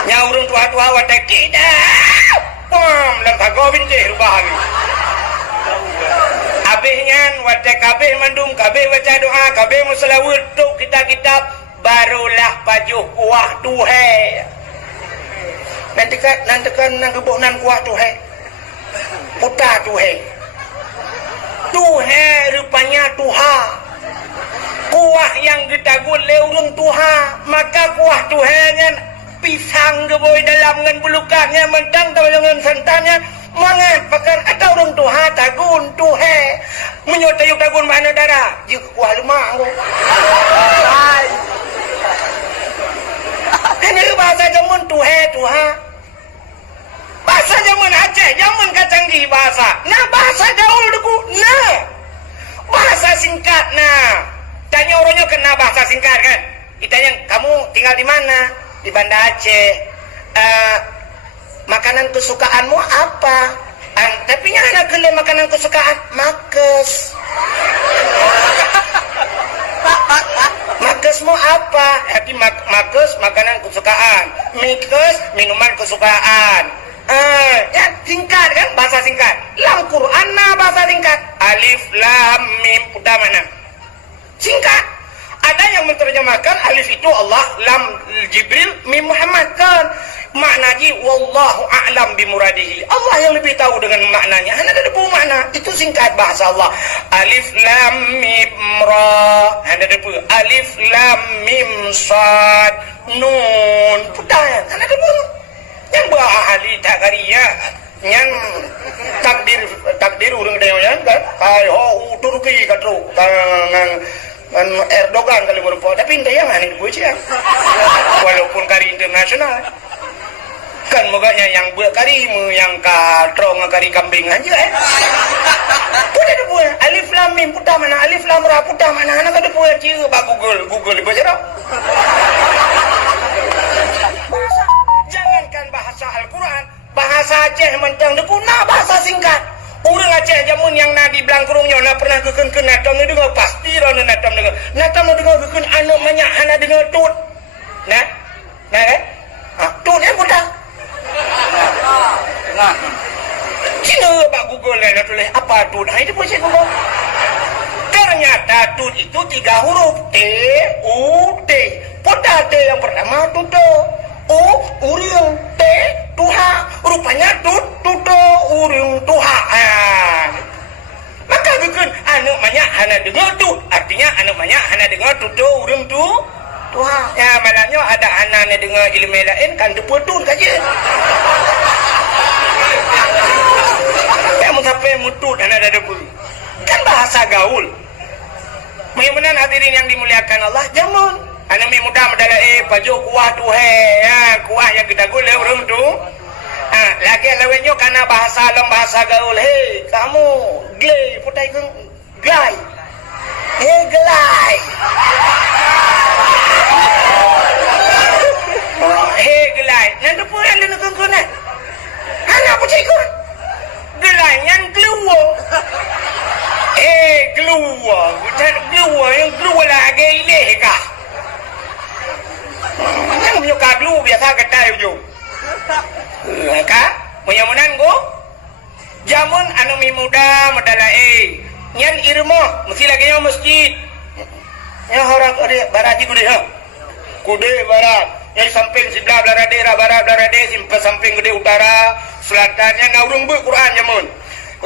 nyaurung tua-tua wadah kidah pom lengkak gobin je bahagi abihnya wadah kabeh mandum kabeh baca doa kabeh musalawud tuk kita kitab barulah pajuh kuah tuhe nanti kan nang kebunan kuah tuhe putar tuhe rupanya tuha kuah yang ditagun leurung tuha maka kuah tuhanya pisang keboy dalam ngan bulukannya mentang tahu dengan santannya mangat pakan atau urung tuha tagun tuhe menyotayuk tagun mana darah jik kuah lemak ini bahasa jamun tuha bahasa jamun Aceh jamun kacanggih bahasa nah bahasa gaul duku nah bahasa singkat nah tanya orangnya kena bahasa singkat kan kita yang kamu tinggal di mana di Banda Aceh makanan kesukaanmu apa tapi yang anak gede makanan kesukaan makes makesmu apa tapi makes makanan kesukaan mikes minuman kesukaan ya singkat kan bahasa singkat lam Quran nah bahasa singkat alif lam mim udah mana singkat ada yang menerjemahkan alif itu Allah lam Jibril mim Muhammad kan maknanya wallahu a'lam bimuradihi Allah yang lebih tahu dengan maknanya hanya ada dua makna itu singkat bahasa Allah alif lam mim ra ada dua alif lam mim sad nun udah hanya ada dua yang ahli takariya yang takdir urang dayoyan kan kayo Turki katro kan Erdogan kali merupa tapi indah yang aneh gue sih walaupun kari internasional kan moganya yang buat kari yang katro ngakari kambing aja udah ada buah alif lam mim putah mana alif lam ra putah mana anak ada buah ciu bak Google baca dong jangankan bahasa Al-Quran bahasa Aceh mentang deku nah bahasa singkat orang Aceh jamun yang nadi belangkurungnya nak pernah keken natang dengar pasti rana natang dengar keken anak banyak anak dengar tut nah kan tut yang mudah Cina pak Google lah tulis apa tut itu pun saya Google ternyata tut itu 3 huruf T-U-T poda T yang pertama tuto urung T tuha rupanya tuto urung tuha maka bikin anak banyak anak dengar tu artinya anak banyak anak dengar tuto urung tuha ya malahnya ada anak dengar ilmu lain kan deputun saja yang sampai mutut anak ada debu kan bahasa gaul. Mudah-mudahan hadirin yang dimuliakan Allah jamun Anak mi muda medala pajo kuah tu kuah yang kita gula urang tu. Lagi lawenyo karena bahasa alam bahasa gaul. Hei, kamu glay putai keng glay. Hei glay. Hei glay. Nanti pun ada nak keng nak. Anak putai keng glay yang keluar. Keluar. Bukan keluar yang keluar lagi ini kah? Yang menyuka dulu biasa kata itu. Kak, punya menan go? Jamun anu mi muda medala nyan irmo mesti lagi yang masjid. Ya orang ada barat kude ha. Kude barat. Yang samping sebelah barat belarade samping kude utara, selatannya ngaurung be Quran jamun.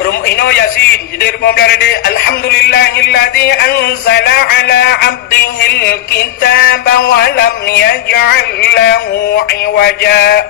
Ino Yasin jadi rumah belarade alhamdulillahilladzi anzala ala abdihil kitaba wa lam yaj'al lahu iwaja.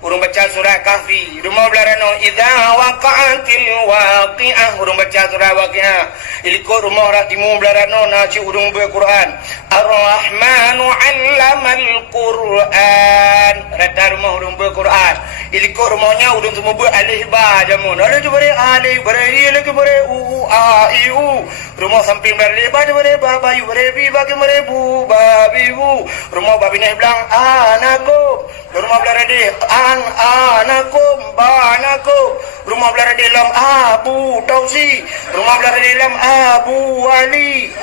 Urung baca surah Kahfi. Rumah belarano idza waqa'atil waqi'ah. Urung baca surah Waqi'ah. Iliko rumah ratimu belarano naci urung be Quran. Ar-Rahmanu 'allamal Qur'an. Rata rumah urung be Quran. Iliko rumahnya urung semua be alif ba jamun. Ada tu bare alif bare i lagi bare u a i u. Rumah samping bare ba bare ba ba yu bare bi ba ke bare bu ba bi bu. Rumah babi ni bilang anakum. Rumah belarade anakum banakum. Rumah belarade dalam Abu Tausi. Rumah belarade dalam Abu Ali.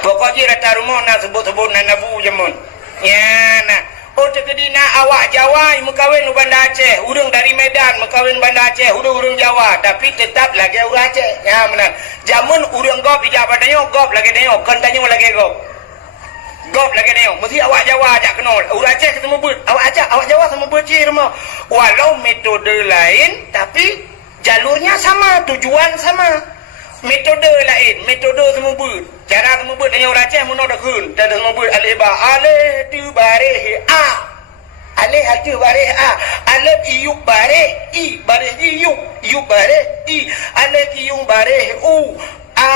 Pokoknya rata rumah nak sebut-sebut nak nabu jamun. Ya nak. Oh terkedina awak Jawa mengkawin Bandar Aceh. Urang dari Medan mengkawin Bandar Aceh. Urang Jawa tapi tetap lagi urang Aceh. Ya benar. Jamun urang gop ijab padanya gop lagi dia. Kan tanya lagi gop. Gop lagi dia. Mesti awak Jawa ajak kenal. Urang Aceh ketemu bud. Awak Jawa sama beci rumah. Walau metode lain tapi jalurnya sama, tujuan sama. Metode lain, metode semua bud. Cara semua bud yang orang Aceh mun ada kun. Dan semua bud alif ba alif tu bareh a. Alif tu bareh a. Alif iu bareh i bareh iu. Iu bareh i. Alif iu bareh u. A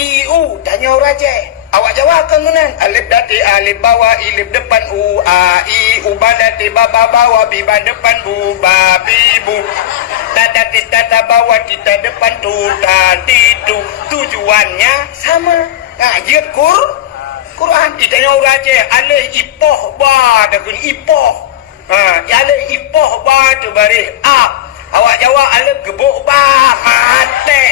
i u. Tanya orang Aceh. Awak Jawa kan menan. Alif dati alif bawah ilif depan u a i u badati baba bawah bi depan bu babi bu. Tata tata bawah kita depan tu tadi tu. Tujuannya sama. Nah, dia Quran ditanya orang Aceh alif ipoh ba dakun ipoh. Alif ipoh ba tu barih a. Awak Jawa alif gebuk ba mate.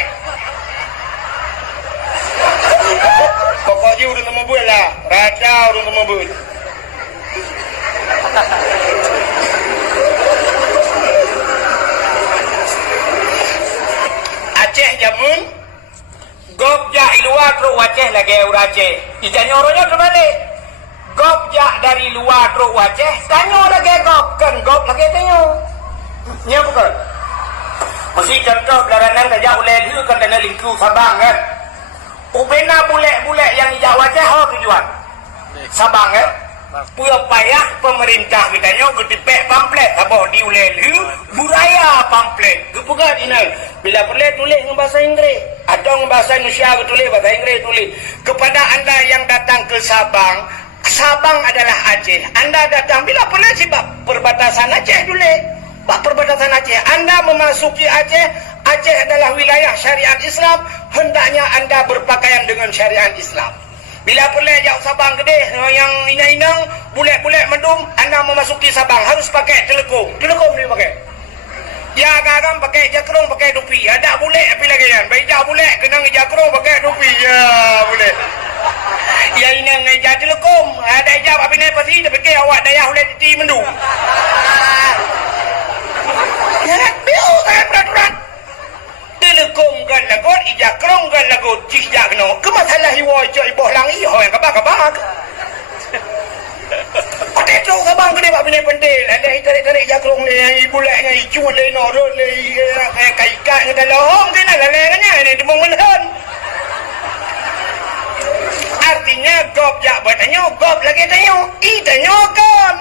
Pokoknya urang temu bul lah. Rada urang temu bul. Aceh jamun gop jak luar terus Aceh lagi urang Aceh. Ijanya orangnya terbalik. Gop jak dari luar terus Aceh, tanya lagi gop kan gop lagi tanya. Nya bukan. Mesti contoh belaranan saja uleh dia kan dana lingku Sabang kan. Ubena bulek-bulek yang hijau Aceh tujuan Sabang pura payah pemerintah kitanya getipek pamflet apa diulelu buraya pamflet gepugat ini bila boleh tulis dengan bahasa Inggeris atau dengan bahasa Indonesia tulis bahasa Inggeris tulis kepada anda yang datang ke Sabang. Sabang adalah Aceh. Anda datang bila boleh sebab perbatasan Aceh tulis bak perbatasan Aceh. Anda memasuki Aceh. Aceh adalah wilayah syariat Islam. Hendaknya anda berpakaian dengan syariat Islam. Bila boleh jauh Sabang gede yang inang-inang bulek-bulek mendung, anda memasuki Sabang harus pakai telekom. Telekom dia pakai. Ya agak-agak pakai jakrong pakai dupi. Ada bulek tapi lagi kan. Baik bulek kena jakrong pakai dupi. Ya boleh. Ya inang ngeja telekom. Ada ijab apa ni pasti dia fikir awak daya boleh titi mendung. Ya biu peraturan. Telekom kan lagot, ijakrong kan lagot, cijak no. Kemasalah hiwa cok iboh langi ho yang kabak-kabak. Kote tu Sabang gede pak bini pendil. Ada tarik-tarik jakrong ni, bulak ni, icut ni, norot ni, kaikat ni dalam hong kena lalengnya ni dimong menhan. Artinya gop jak bertanya, gop lagi tanya, tanya kan.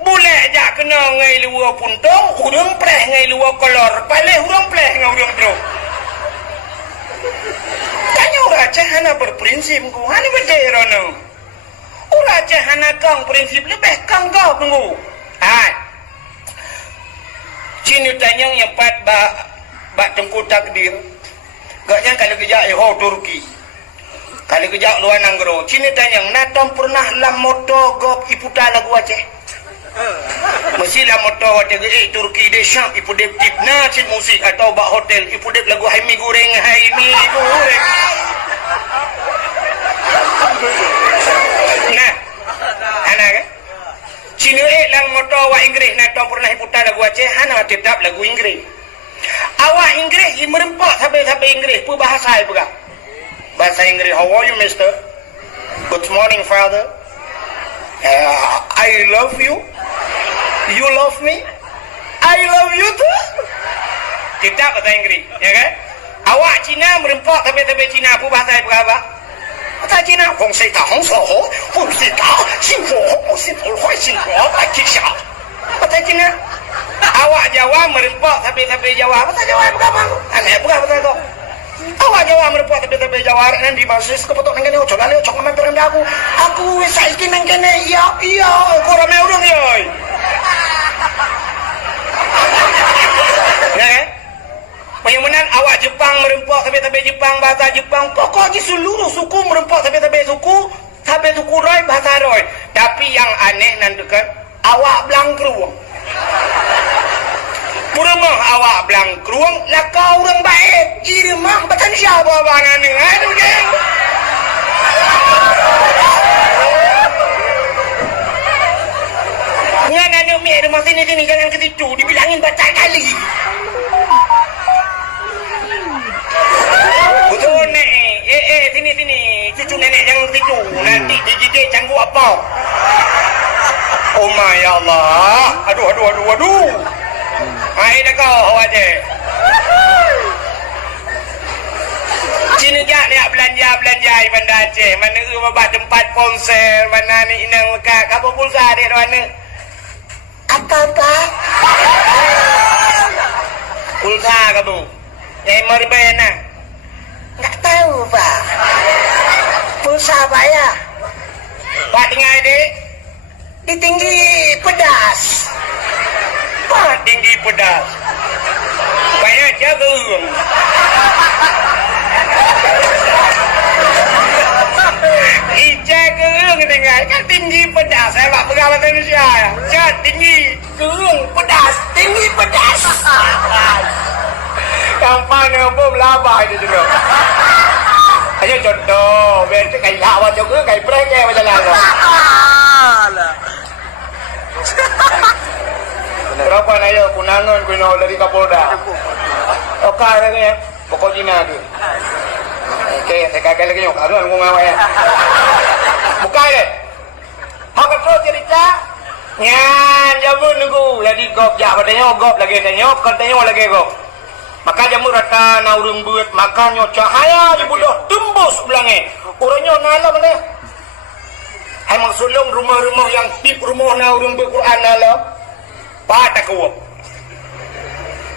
Bulak jak kena ngai luar puntung, hurung preh ngai luar kolor, palih hurung preh ngai hurung teruk. Tanya orang Aceh hana berprinsip ku, hana berdera no. Ulah jahana kang prinsip lebih kang kau tunggu. Hai. Cini tanya yang pat bak tengku takdir. Gaknya kalau kejak ho Turki. Kalau kejak luar nanggro. Cini tanya natom pernah lam moto gop iputa lagu Aceh. Mesti lah moto Aceh Turki de Syam ipu dep tipna cin musik atau bak hotel ipu dep lagu Haimi goreng Haimi goreng. Nah, anak kan? Cina lang moto awak Inggris natom pernah iputa lagu Aceh, anak tetap lagu Inggris. Awak Inggris merempak sampai Inggris pu bahasa apa? Bahasa Inggris. How are you, Mister? Good morning, Father. I love you. You love me. I love you too. Tetap bahasa Inggris, ya kan? Awak Cina merempak sampai Cina pu bahasa apa? 在今呢，红色大红色火，红色大幸福红是破坏幸福来吉祥。在今呢，awak Jawa merempak tapi Jawa. Apa Jawa bukan bang? Aneh bukan betul kok. Awak Jawa merempak tapi Jawa nanti basis kebetulan nengkene ojo lali ojo mampir aku. Aku saiki nengkene iya kurang urung yo. Ya kan? Bagaimana awak Jepang merempak sampai Jepang bahasa Jepang. Pokoknya seluruh suku merempak sampai suku Roy bahasa Roy. Tapi yang aneh nanti kan awak Blangkruang. Kuremah awak Blangkruang lah kau orang baik. Iremah betul siapa abang ni? Aduh geng. Ngan anak mi rumah sini jangan ketipu. Dibilangin baca kali. Betul nek. Sini. Cucu nenek jangan tidur. Nanti digigit canggu apa? Oh my Allah. Aduh. Hai dah kau aja. Cina jak dia belanja Bandar Aceh. Mana babat tempat ponsel, mana ni inang mekat. Apa pulsa dia mana? Apa? Pulsa kamu. Yang merben nah. Tak tahu, Pak. Pulsa apa ya? Pak dengar adik? Di tinggi pedas. Pak tinggi pedas. Banyak jagung. Jagung dengar kan tinggi pedas. Saya pak pegang bahasa Indonesia. Cat tinggi gerung pedas. Tinggi pedas. Kampanye bom labah itu juga. Ayo contoh, biar tu kayak lawat juga kayak prank ya macam mana? Berapa naya kunangan kuno dari Kapolda? Oke lagi ya, pokoknya tu. Oke, saya kagak lagi nyok. Aduh, aku ngawa ya. Buka deh. Makan terus cerita. Nyan, jamun nunggu. Jadi gop jak padanya gop lagi tanya, katanya lagi gop. Maka jamu rata naurung buat makanya cahaya di budoh tembus belangnya. Orangnya nala mana? Emang sulung rumah-rumah yang tip rumah naurung Quran nala. Pada kuat.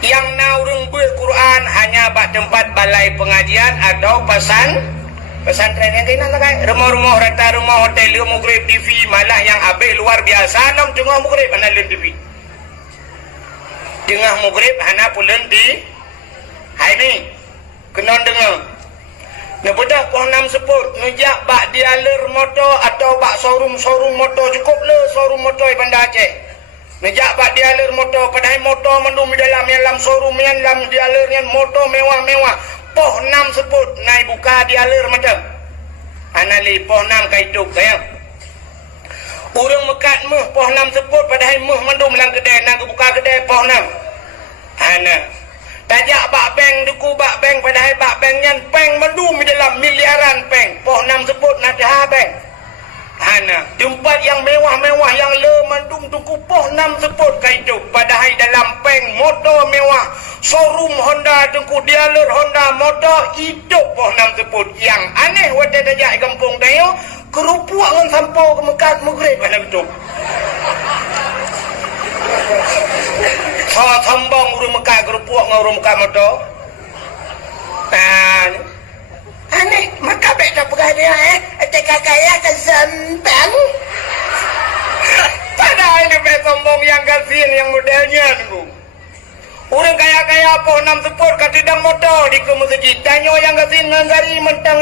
Yang naurung Quran hanya bak tempat balai pengajian atau pesantren yang kena lah kan. Rumah-rumah rata rumah hotel Mugrib TV malah yang habis luar biasa nam tengah Mugrib ana lun TV. Tengah Mugrib ana pulen di hai ni kena dengar. Nebedah poh 6 sebut ngejak bak dialer motor atau bak showroom motor cukup le showroom motor Bandar Aceh. Ngejak bak dialer motor padahal motor mendum di dalam showroom yang dalam dialernya motor mewah-mewah. Poh 6 sebut naik buka dialer macam. Anali poh 6 kaituk sayang. Urang mekat meh poh 6 sebut padahal meh mendum dalam kedai nak buka kedai poh 6. Ana tajak bak bank duku bak bank padahal bak bank nyan bank mendum di dalam miliaran bank. Poh 6 sebut nak dah bank. Hana tempat yang mewah-mewah yang le mendum duku poh 6 sebut kaitu padahal dalam bank motor mewah showroom Honda duku dealer Honda motor hidup poh 6 sebut. Yang aneh wadah tajak kampung tayo kerupuk ngan sampau ke Mekah Mugrib mana betul. Sambang urung Mekah kerupuk ngau urung Mekah motor. Aneh, maka baik tak pernah dia Teka kaya kesempang. Padahal ini baik sombong yang kasihan yang modelnya tu. Orang kaya-kaya apa enam sepur kat tidang motor di ke masjid. Tanya yang kasihan ngangari mentang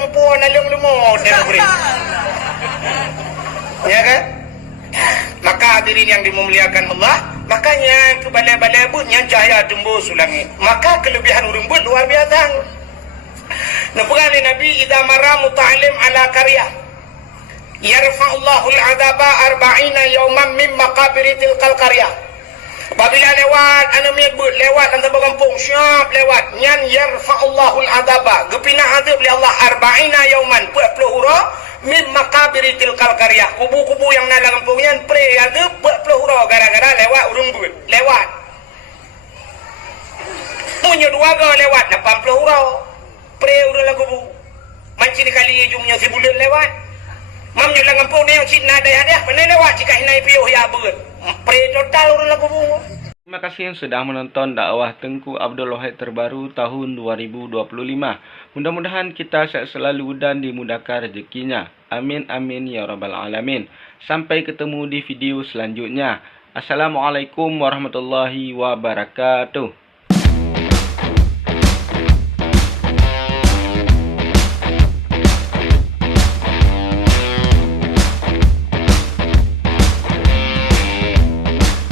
mempuan alung lumur dia beri. Ya kan? Maka hadirin yang dimuliakan Allah, makanya kebalai-balai butnya cahaya tembus langit. Maka kelebihan urang but luar biasa. Nampaklah Nabi idza marra muta'allim ala qaryah yarfa'ullahu al-'adaba 40 yawman min maqabir tilkal qaryah. Apabila lewat anu miebut lewat dan sebuah kampung siap lewat nyan yarfa'ullahu al-'adaba gepina azab li Allah 40 yawman 40 hura min maqabir tilkal qaryah. Kubu-kubu yang dalam kampung nyan pre azab 40 hura gara-gara lewat urang but lewat. Punya dua ga lewat 80 hura. Pre urang lagu bu. Manci kali jumnya si bulan lewat. Mamnya lang kampung ni yang Cina dah dia. Mana lewat jika hinai piuh ya beut. Pre total urang lagu bu. Terima kasih yang sudah menonton dakwah Tengku Abdul Wahid terbaru tahun 2025. Mudah-mudahan kita sehat selalu dan dimudahkan rezekinya. Amin amin ya rabbal alamin. Sampai ketemu di video selanjutnya. Assalamualaikum warahmatullahi wabarakatuh.